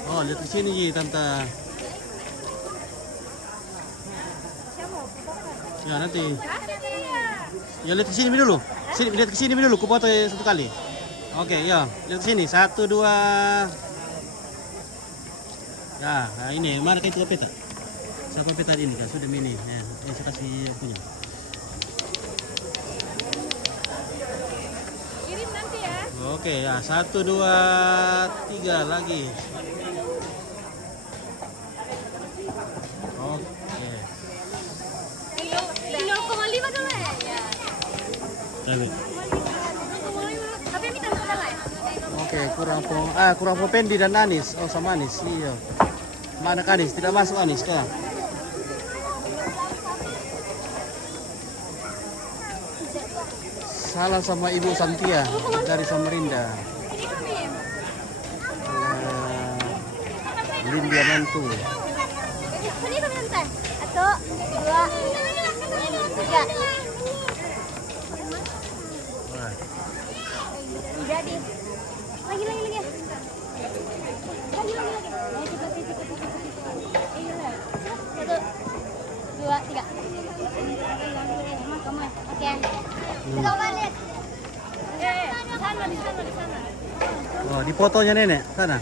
Oh, lihat ke sini Ji, Tante. Ya, nanti. Ya, lihat ke sini dulu. Lihat ke sini dulu, ku foto 1 kali. Oke, ya. Lihat ke sini, 1, 2. Ya, nah ini mana itu peta? Siapa peta ini kan sudah mini. Ya, saya kasih punya. Kirim nanti ya. Oke, ya 1, 2, 3 lagi. Oke. 0,5 dulu ya. Tapi. Tapi minta salah ya. Oke, kurang Pendi dan Anis. Oh, sama Anis. Iya. Mana Anis? Tidak masuk Anis kah? Salam sama Ibu Santia dari Samarinda. Lindia Mantu. Ini kami minta. 1, 2, 3. Jadi. Lagi. Lagi. Ayo, 1, 2, 3. Oke. Kita balik. Di sana. Oh, di fotonya nenek sana.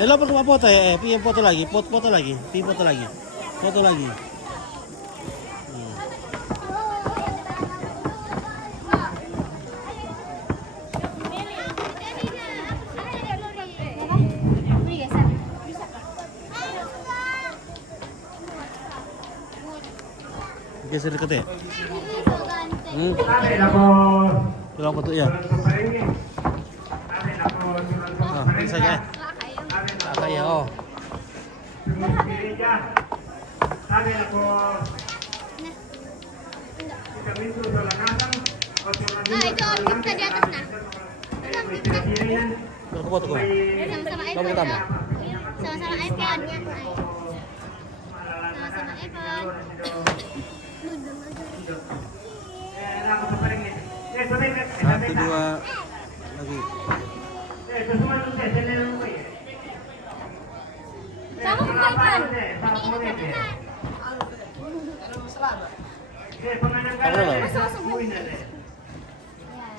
Ayo perlu foto ya, pilih foto lagi, foto lagi. Geser deket ya. Tulang foto ya. Oh, ini saja. Kaya oh. Nah, itu om kita di atas nah. Berapa foto kau? Sama-sama Kamu iPhone. pertama. Sama-sama iPhone. Sama-sama iPhone. 1, 2 lagi. Kamu bukan.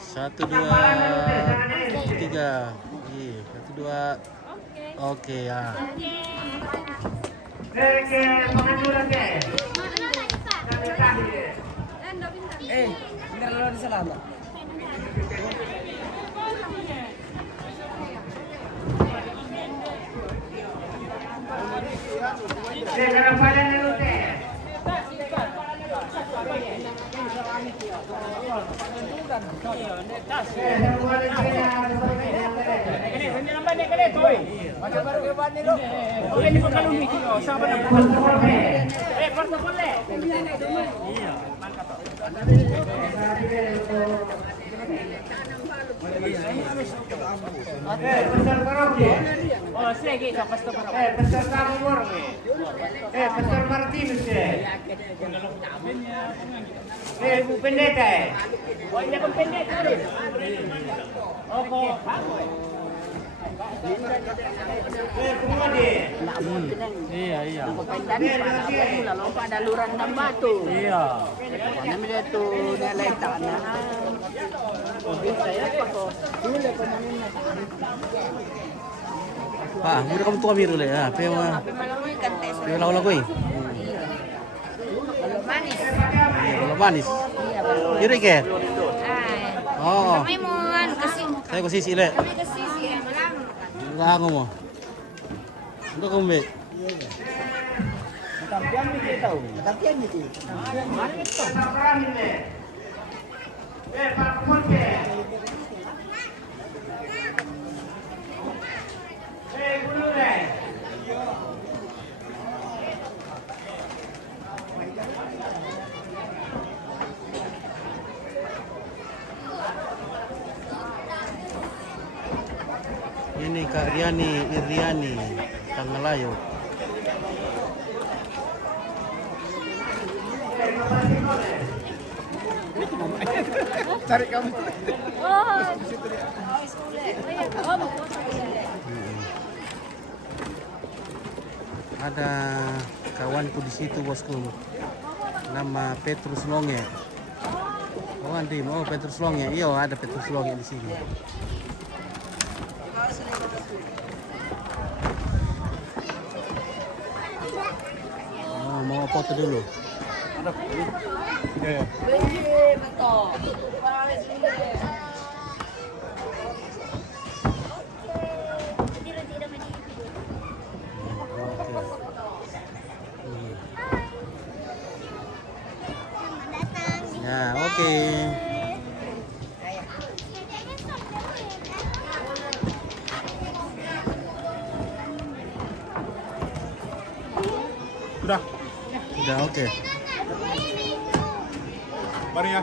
Satu, 2, 3. 1, 2. Oke ya. Pastor Martinus Bu Pendeta Wanya kong pendeta Oke Iya. Lalu pada luran dan batu. Iya. Namanya itu nilai tanah. Pak, udah kamu tua biru ya. Pero lagu ini. Kalau manis. Iri ke? Oh. Kami mau kasih. Saya kasih sih le. Kami kasih sih. Lango mo. Untuk kumbe. Ketampian ni kita tahu. Ketampian ni kita. Ini Kak Riani Iriani Tangalayo. Cari kamu. Ada kawanku di situ bosku. Nama Petrus Longe. Oh Andi, oh Petrus Longe. Iya, ada Petrus Longe di sini. Oh, mau foto dulu. Ya, oke. Udah oke. Mari ya.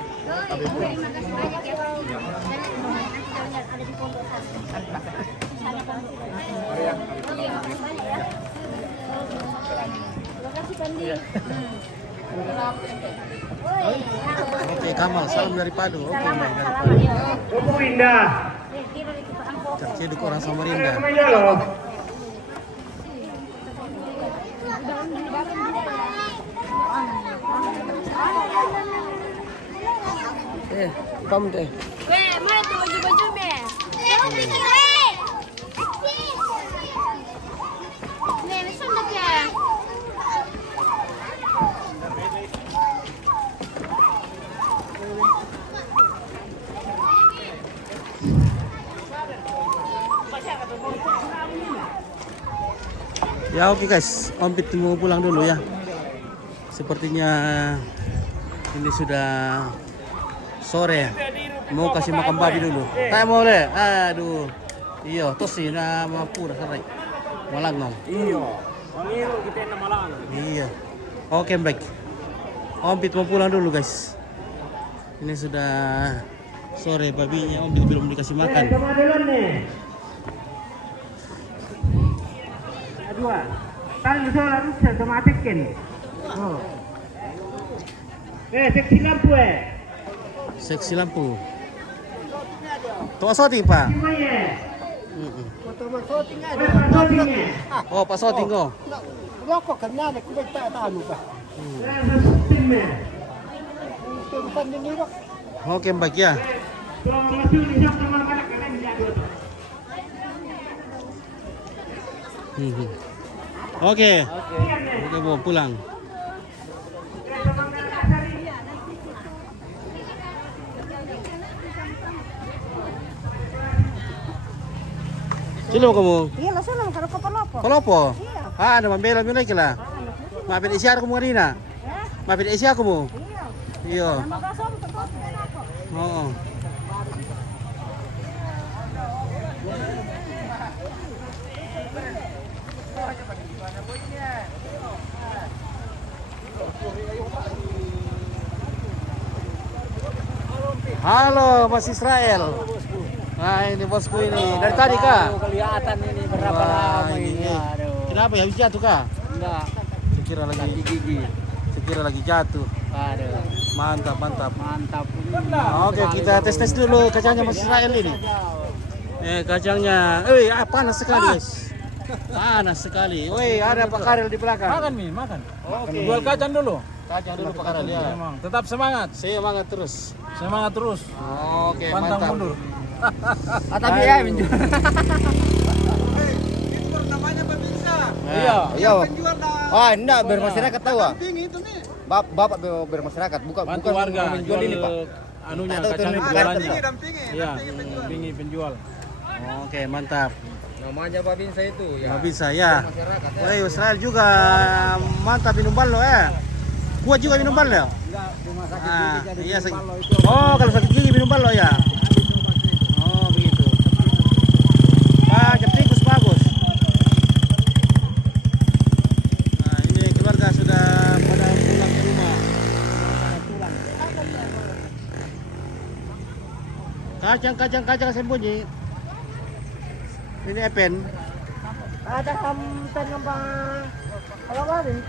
Oke, Kamal, salam dari Padu. Oke, baik dari Padu. Opo Indah. Terciduk orang Samarinda. Kamu deh. Weh, mana tuh baju-bajunya? Nih, ini sunduknya. Ya oke guys, Om Pit mau pulang dulu ya. Sepertinya ini sudah sore. Mau kasih makan babi dulu. Tak mau le. Aduh. Iya, tosi nama pura sarai. Malangong. Iya. Mangiru kita na malang. Iya. Oke, baik. Om Pit mau pulang dulu guys. Ini sudah sore, babinya Om Pit belum dikasih makan. Kemarin nih. Dua. Tang solar rusak sama tekken. Oh. Seksi lampu Seksi lampu. Tuh soting Pak. Oh, Pak Soting kok. Rokok kena ni kubek tak tahu pa. Oke, baik ya. Oke. Oke, mau pulang. Sino kamu? Iya, langsung kalau kopolopo. Kolopo? Iya. Ah, ada mambela mo kila. Mapit isya ko mo kanina. Mapit isya ko mo. Iya. Magasom to ako. Oo. Halo Mas Israel. Nah ini bosku ini. Dari tadi kah? Kelihatan ini berapa lama ini. Aduh. Kenapa ya? Habis jatuh kah? Enggak. Sekira lagi Gigi. sekira lagi jatuh. Aduh. Mantap, mantap. Mantap. Oke, kita tes dulu kacangnya Mas Israel ini. Kacangnya. Panas sekali, guys. Panas sekali. Woi, ada Pak Karel di belakang. Makan Mi, makan. Oke. Jual kacang dulu. Kacang dulu Pak Karel ya. Memang. Tetap semangat. Semangat terus. Semangat terus. Oke, Pantang mantap. mundur. Tapi ya menjual. Iya. Iya. Oh, enggak biar masyarakat tahu. Bapak biar masyarakat bukan Bantu warga menjual ini, Pak. Anunya Atau kacang itu jualannya. Iya, dampingi penjual. Oke, mantap. Namanya Babinsa itu ya. Babinsa ya. Masyarakat ya. Wah, Israel juga mantap minum ballo ya. Kuat juga minum ballo. Enggak, cuma sakit Ah, gigi jadi iya, minum sakit. ballo itu. Oh, kalau sakit gigi minum ballo ya. Oh, begitu. Jam tikus bagus. Nah, ini keluarga sudah pada pulang ke rumah. Kacang sembunyi. Ini Epen. Ada kampen ngembang alawarin.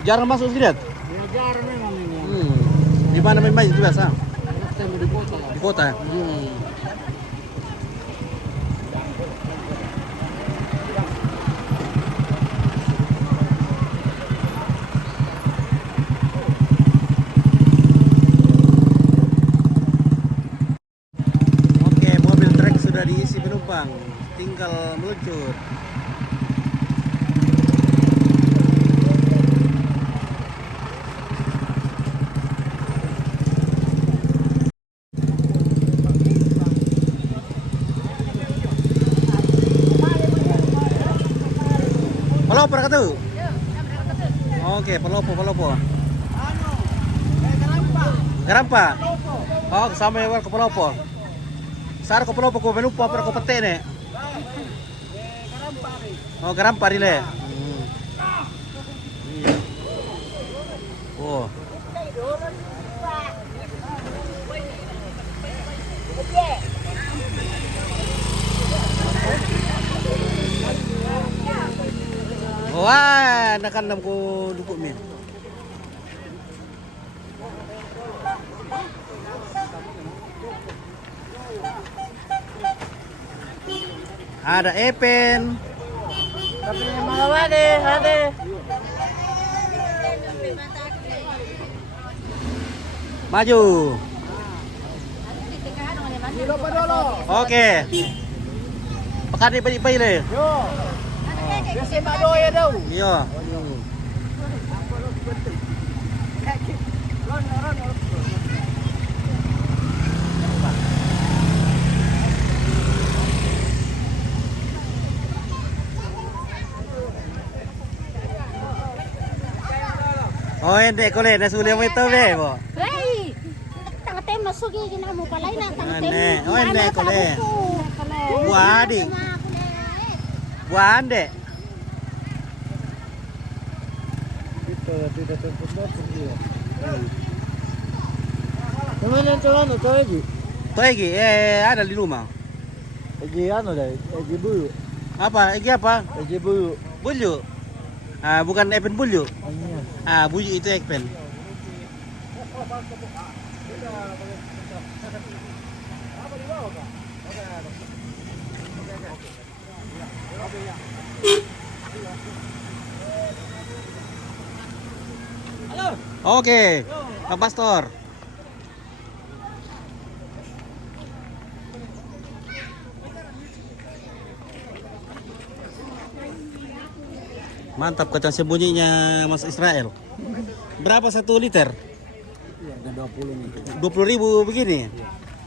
Jarang masuk sini, Ya jarang memang ini. Di mana main itu biasa? Di kota. Di kota. Oke, mobil trek sudah diisi penumpang, tinggal meluncur. Palopo ka to? Oke, palopo. Garampa. Oh, kasama yung ke palopo. Sar ko palopo ko menupa para ko pate ne. Oh, garampa rile. Oh. Wah, nakanam ko dugo min. Ada Epen. Tapi mau ade. Maju. Dilo pa dolo. Oke. Pekan di bayi le. Yo. Biasa madoya daw. Iya. Oh, hindi ko le, nasuli mo ito be, bo. Hey, tangate masugi gina mo palay na tangate. Ane, oh hindi ko le. Buadi. Buande. Ito, tidak tempat dia. Kemana tuan? Tuh lagi. Toegi, ada di rumah. Lagi anu dah, lagi bulu. Apa? Egi apa? Lagi bulu. Bulju. Ah, bukan Epen Bulju. Anya. Ah, Bulju itu Epen. Oke, Pak Pastor. Mantap kacang sembunyinya Mas Israel. Berapa 1 liter? Iya, ada 20 nih. 20.000 begini.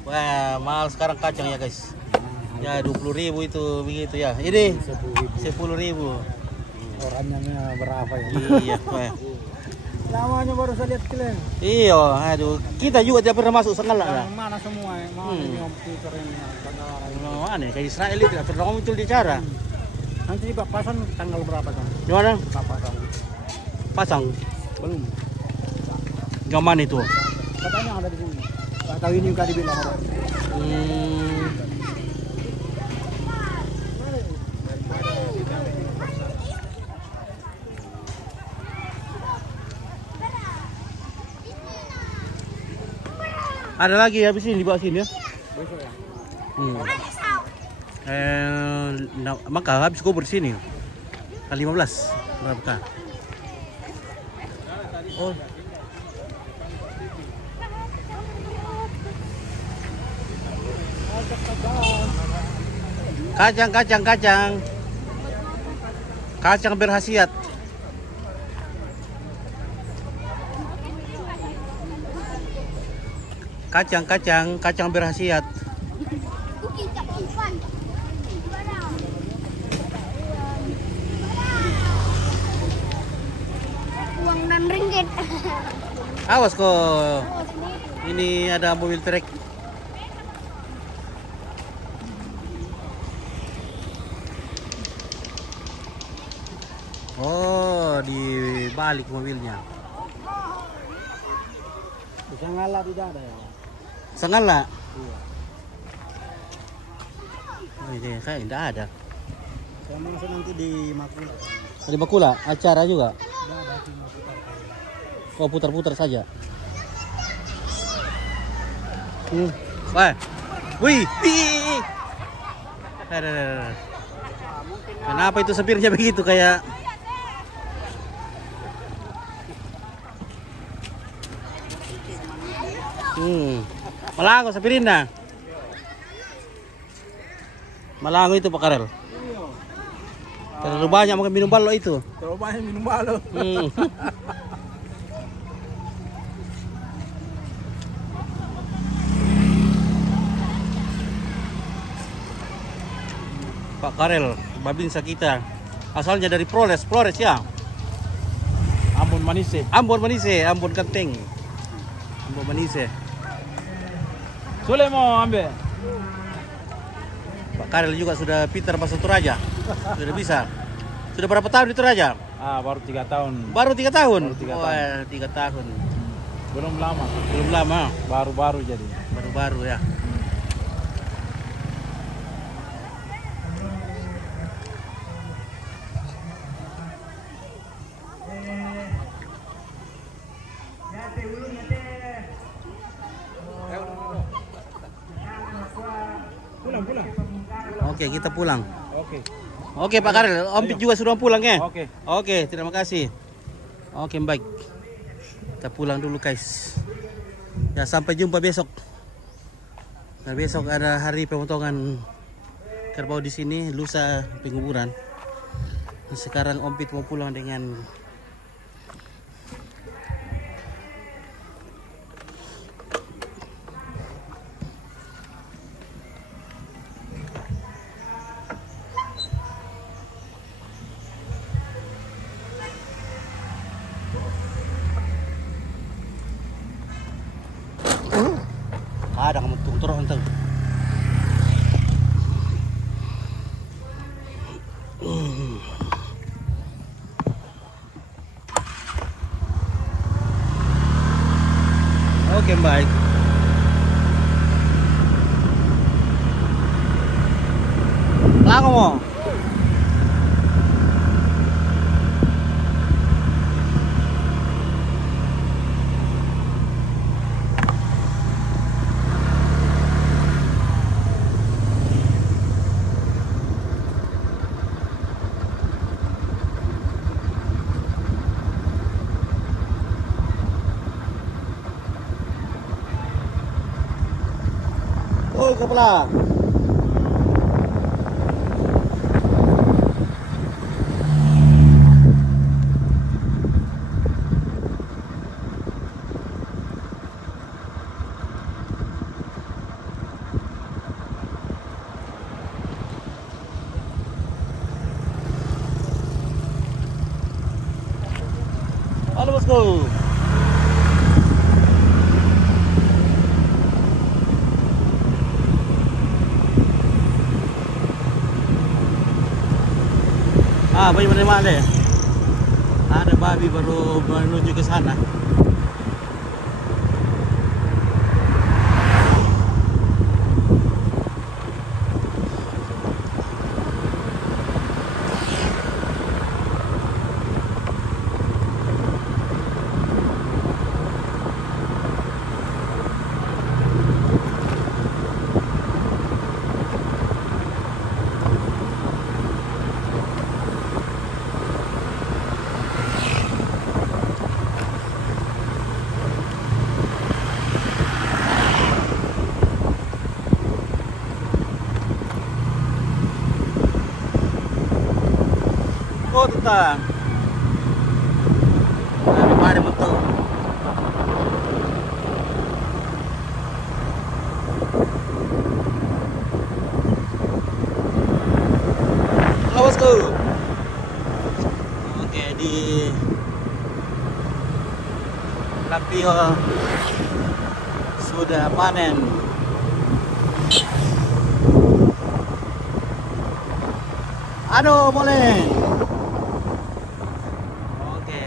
Wah, mahal sekarang kacang ya, guys. Ya 20.000 itu begitu ya. Ini 10.000. Orangnya berapa ya? Iya, wah. Namanya baru saya lihat kalian. Iya, aduh. Kita juga tidak pernah masuk sengalah lah. Yang mana semua ya? Mau ini komputer ini. Oh, aneh, kayak Israel itu tidak pernah muncul di cara. Nanti pasang tanggal berapa kan? Gimana? Pasang. Pasang. Belum. Gaman itu. Katanya ada di sini. Gak tahu ini juga dibilang ada. Ada lagi habis ini di bawah sini ya. Besok ya. Maka habis kubur sini. Kali 15. Berapa kah? Oh. Kacang berhasiat. Kacang berhasiat. Uang 6 ringgit. Awas kok. Ini ada mobil trek. Oh, di balik mobilnya. Sangala tidak ada ya. Sangala? Iya. Oh, ini kayak tidak ada. Saya masuk nanti di Makula. Di Bakula, acara juga. Tidak ada cuma putar. Oh, putar-putar saja. Wah. Wih. Ada. Kenapa itu supirnya begitu kayak Malango sapirin na. Malango itu Pak Karel. Terlalu banyak makan minum balo itu. Terlalu banyak minum balo. Pak Karel, babinsa kita. Asalnya dari Flores ya. Ambon Manise. Ambon Kenteng. Ambon Manise. Sudah mau ambil. Pak Karel juga sudah pintar bahasa Toraja. Sudah bisa. Sudah berapa tahun di Toraja? Baru 3 tahun. Baru 3 tahun? Baru 3 tahun. Wah, 3 tahun. Belum lama. Belum lama. Baru-baru jadi. Baru-baru ya. Pulang. Oke, kita pulang. Oke. Oke, Pak Karel, Om Pit juga sudah pulang ya? Oke. Oke, terima kasih. Oke, baik. Kita pulang dulu, guys. Ya, sampai jumpa besok. Nah, besok ada hari pemotongan kerbau di sini, lusa penguburan. Sekarang Om Pit mau pulang dengan ada kamu turun tuh. Oke, baik. Lango mo. Oi, kepala. Halo, bosku. Bayi mana ya? Ada babi baru menuju ke sana. puta. Kami pare betul. Halo bosku. Oke, di Lapio sudah panen. Aduh, boleh. Oke.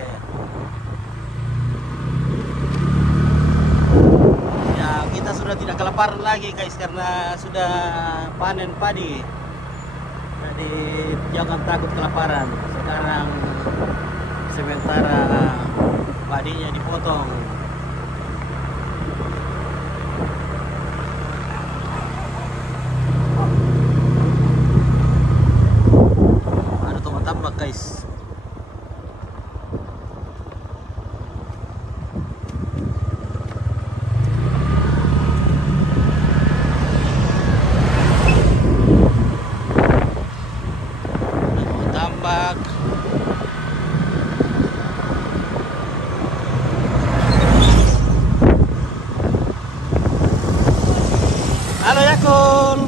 Ya, kita sudah tidak kelaparan lagi guys karena sudah panen padi. Jadi jangan takut kelaparan. Sekarang sementara padinya dipotong. Ada tomat tambak guys. Tomat tambak. Halo Yakul.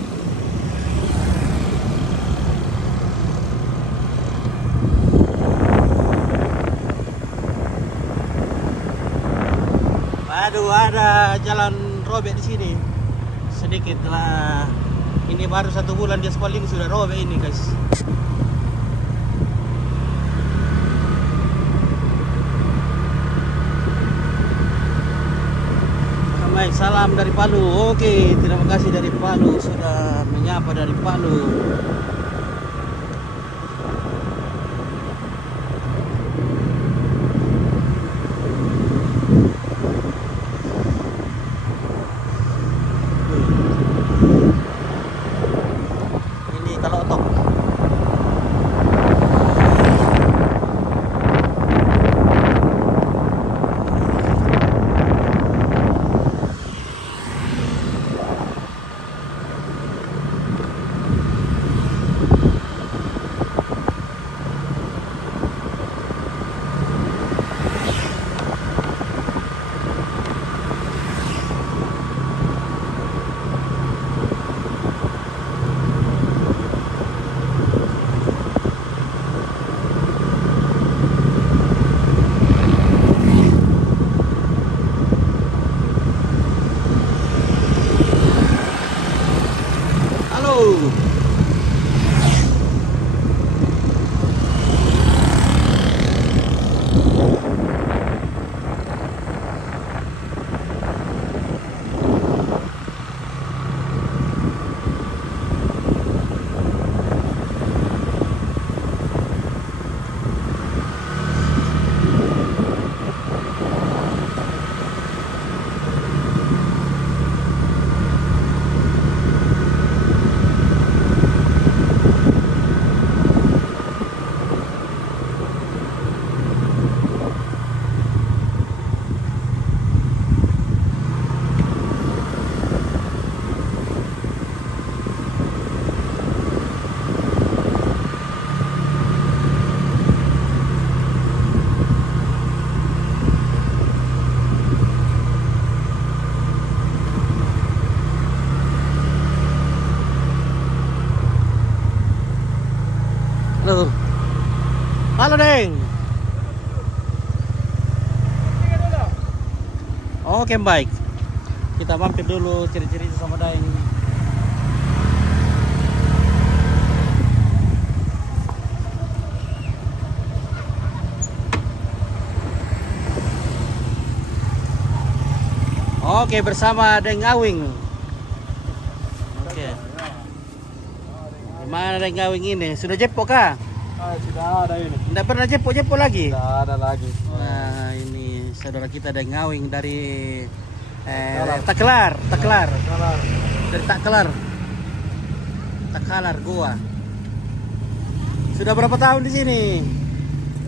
Aduh, ada jalan robek di sini. Sedikit lah. Ini baru 1 bulan dia paling sudah robek ini, guys. Baik, salam dari Palu. Oke, terima kasih dari Palu sudah menyapa dari Palu. Ini kalau otok. Halo. Halo. Halo, Deng. Oke, baik. Kita mampir dulu ciri-ciri sama Deng. Oke, bersama Deng Awing. Oke. Gimana Deng Awing ini? Sudah jepo kah? Sudah ada ini. Tidak pernah jepo lagi? Tidak ada lagi. Nah, ini saudara kita Deng Awing dari Taklar. Dari Taklar gua. Sudah berapa tahun di sini?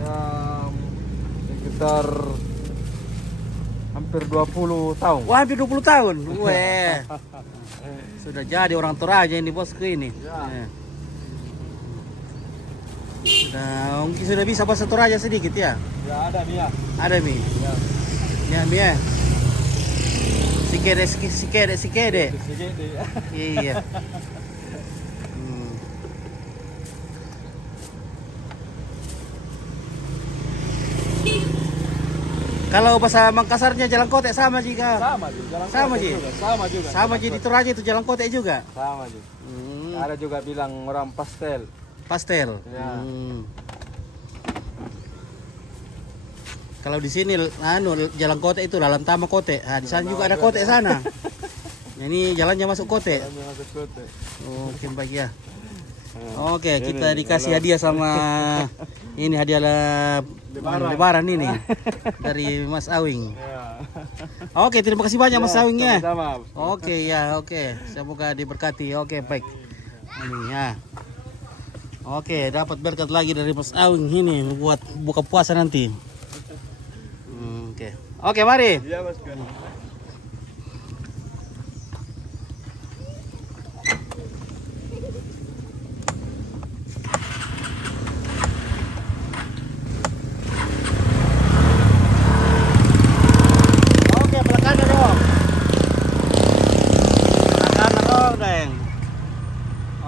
Ya, sekitar hampir 20 tahun. Wah, hampir 20 tahun. Weh. Sudah jadi orang Toraja ini bosku ini. Ya. Mungkin sudah bisa bahasa Toraja sedikit ya? Ya ada Mia. Ada Mi? Ya. Ya Mi ya? Sikede. Segede. Iya. Kalau bahasa Makassarnya jalan kote sama juga. Sama juga. Sama Ji. Sama juga. Sama Ji di Toraja itu jalan kote juga. Sama juga. Ada juga bilang orang pastel. Pastel. Ya. Kalau di sini jalan kote itu Lalan Tama kote. Di sana juga ada kote sana. Ini jalannya masuk kote. Masuk kote. Oke, baik ya. Oke, kita dikasih hadiah sama ini hadiah lebaran ini dari Mas Awing. Oke, terima kasih banyak Mas Awing ya. Sama-sama. Oke ya, oke. Semoga diberkati. Oke, baik. Ini ya. Oke, dapat berkat lagi dari Mas Awing ini buat buka puasa nanti. Oke. Oke, mari. Iya, Mas.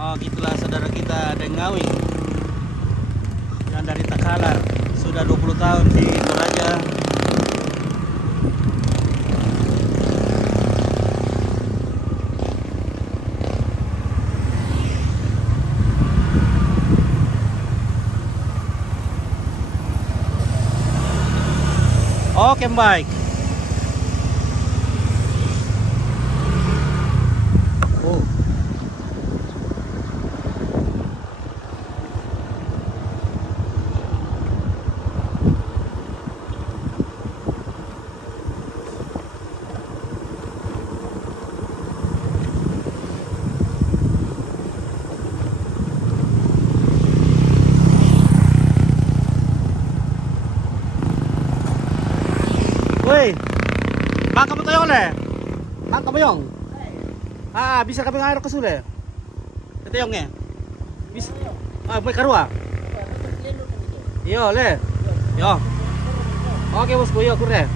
Oh, gitulah saudara kita Deng Ngawing yang dari Takalar, sudah 20 tahun di Toraja. Oke, baik. Woi, bangka mo tayo le. Bangka mo yung. Bisa kami ngayon ke sule. Ito yung bisa. May karua. Iyo le. Yo. Oke bosku, yo kure.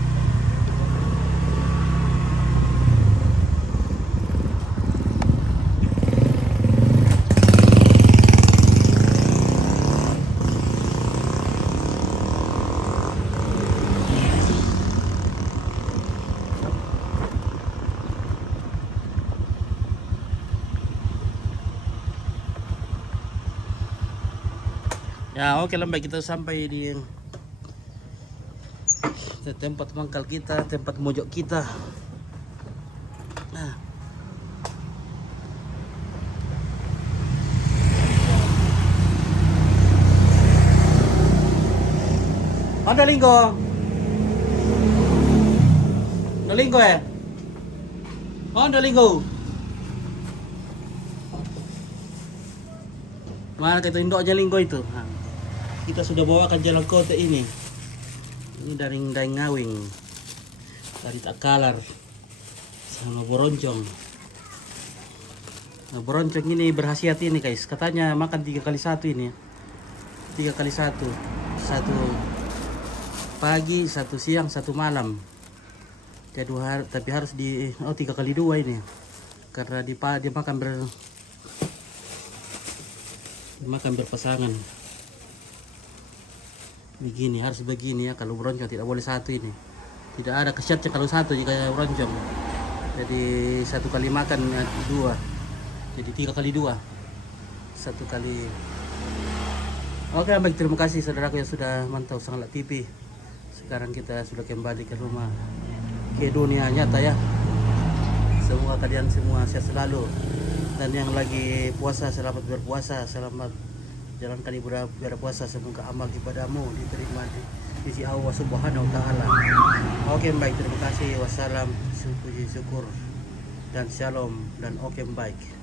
Ya, oke lembek, kita sampai di tempat mangkal kita, tempat mojok kita. Nah. Ada linggo. Ada linggo ya? Ada linggo. Mana kita indoknya linggo itu? Kita sudah bawakan jalan kote ini. Ini dari Deng Ngawing, dari Takalar, sama Boroncong. Nah, Boroncong ini berkhasiat ini guys. Katanya makan 3 kali 1 ini. 3 kali 1. 1 pagi, 1 siang, 1 malam. Kayak 2 hari, tapi harus 3 kali 2 ini. Karena dia makan berpasangan. Begini, harus begini ya. Kalau Boroncong tidak boleh 1 ini. Tidak ada khasiatnya kalau 1 jika Boroncong. Jadi 1 kali makan 2. Jadi 3 kali 2. 1 kali. Oke, baik, terima kasih saudaraku yang sudah mantau Sangalat TV. Sekarang kita sudah kembali ke rumah, ke dunia nyata ya. Semoga kalian semua sehat selalu. Dan yang lagi puasa, selamat berpuasa, selamat jalankan ibadah puasa. Semoga amal ibadahmu diterima di sisi Allah Subhanahu wa taala. Oke, baik, terima kasih. Wassalam, puji syukur dan shalom dan oke, baik.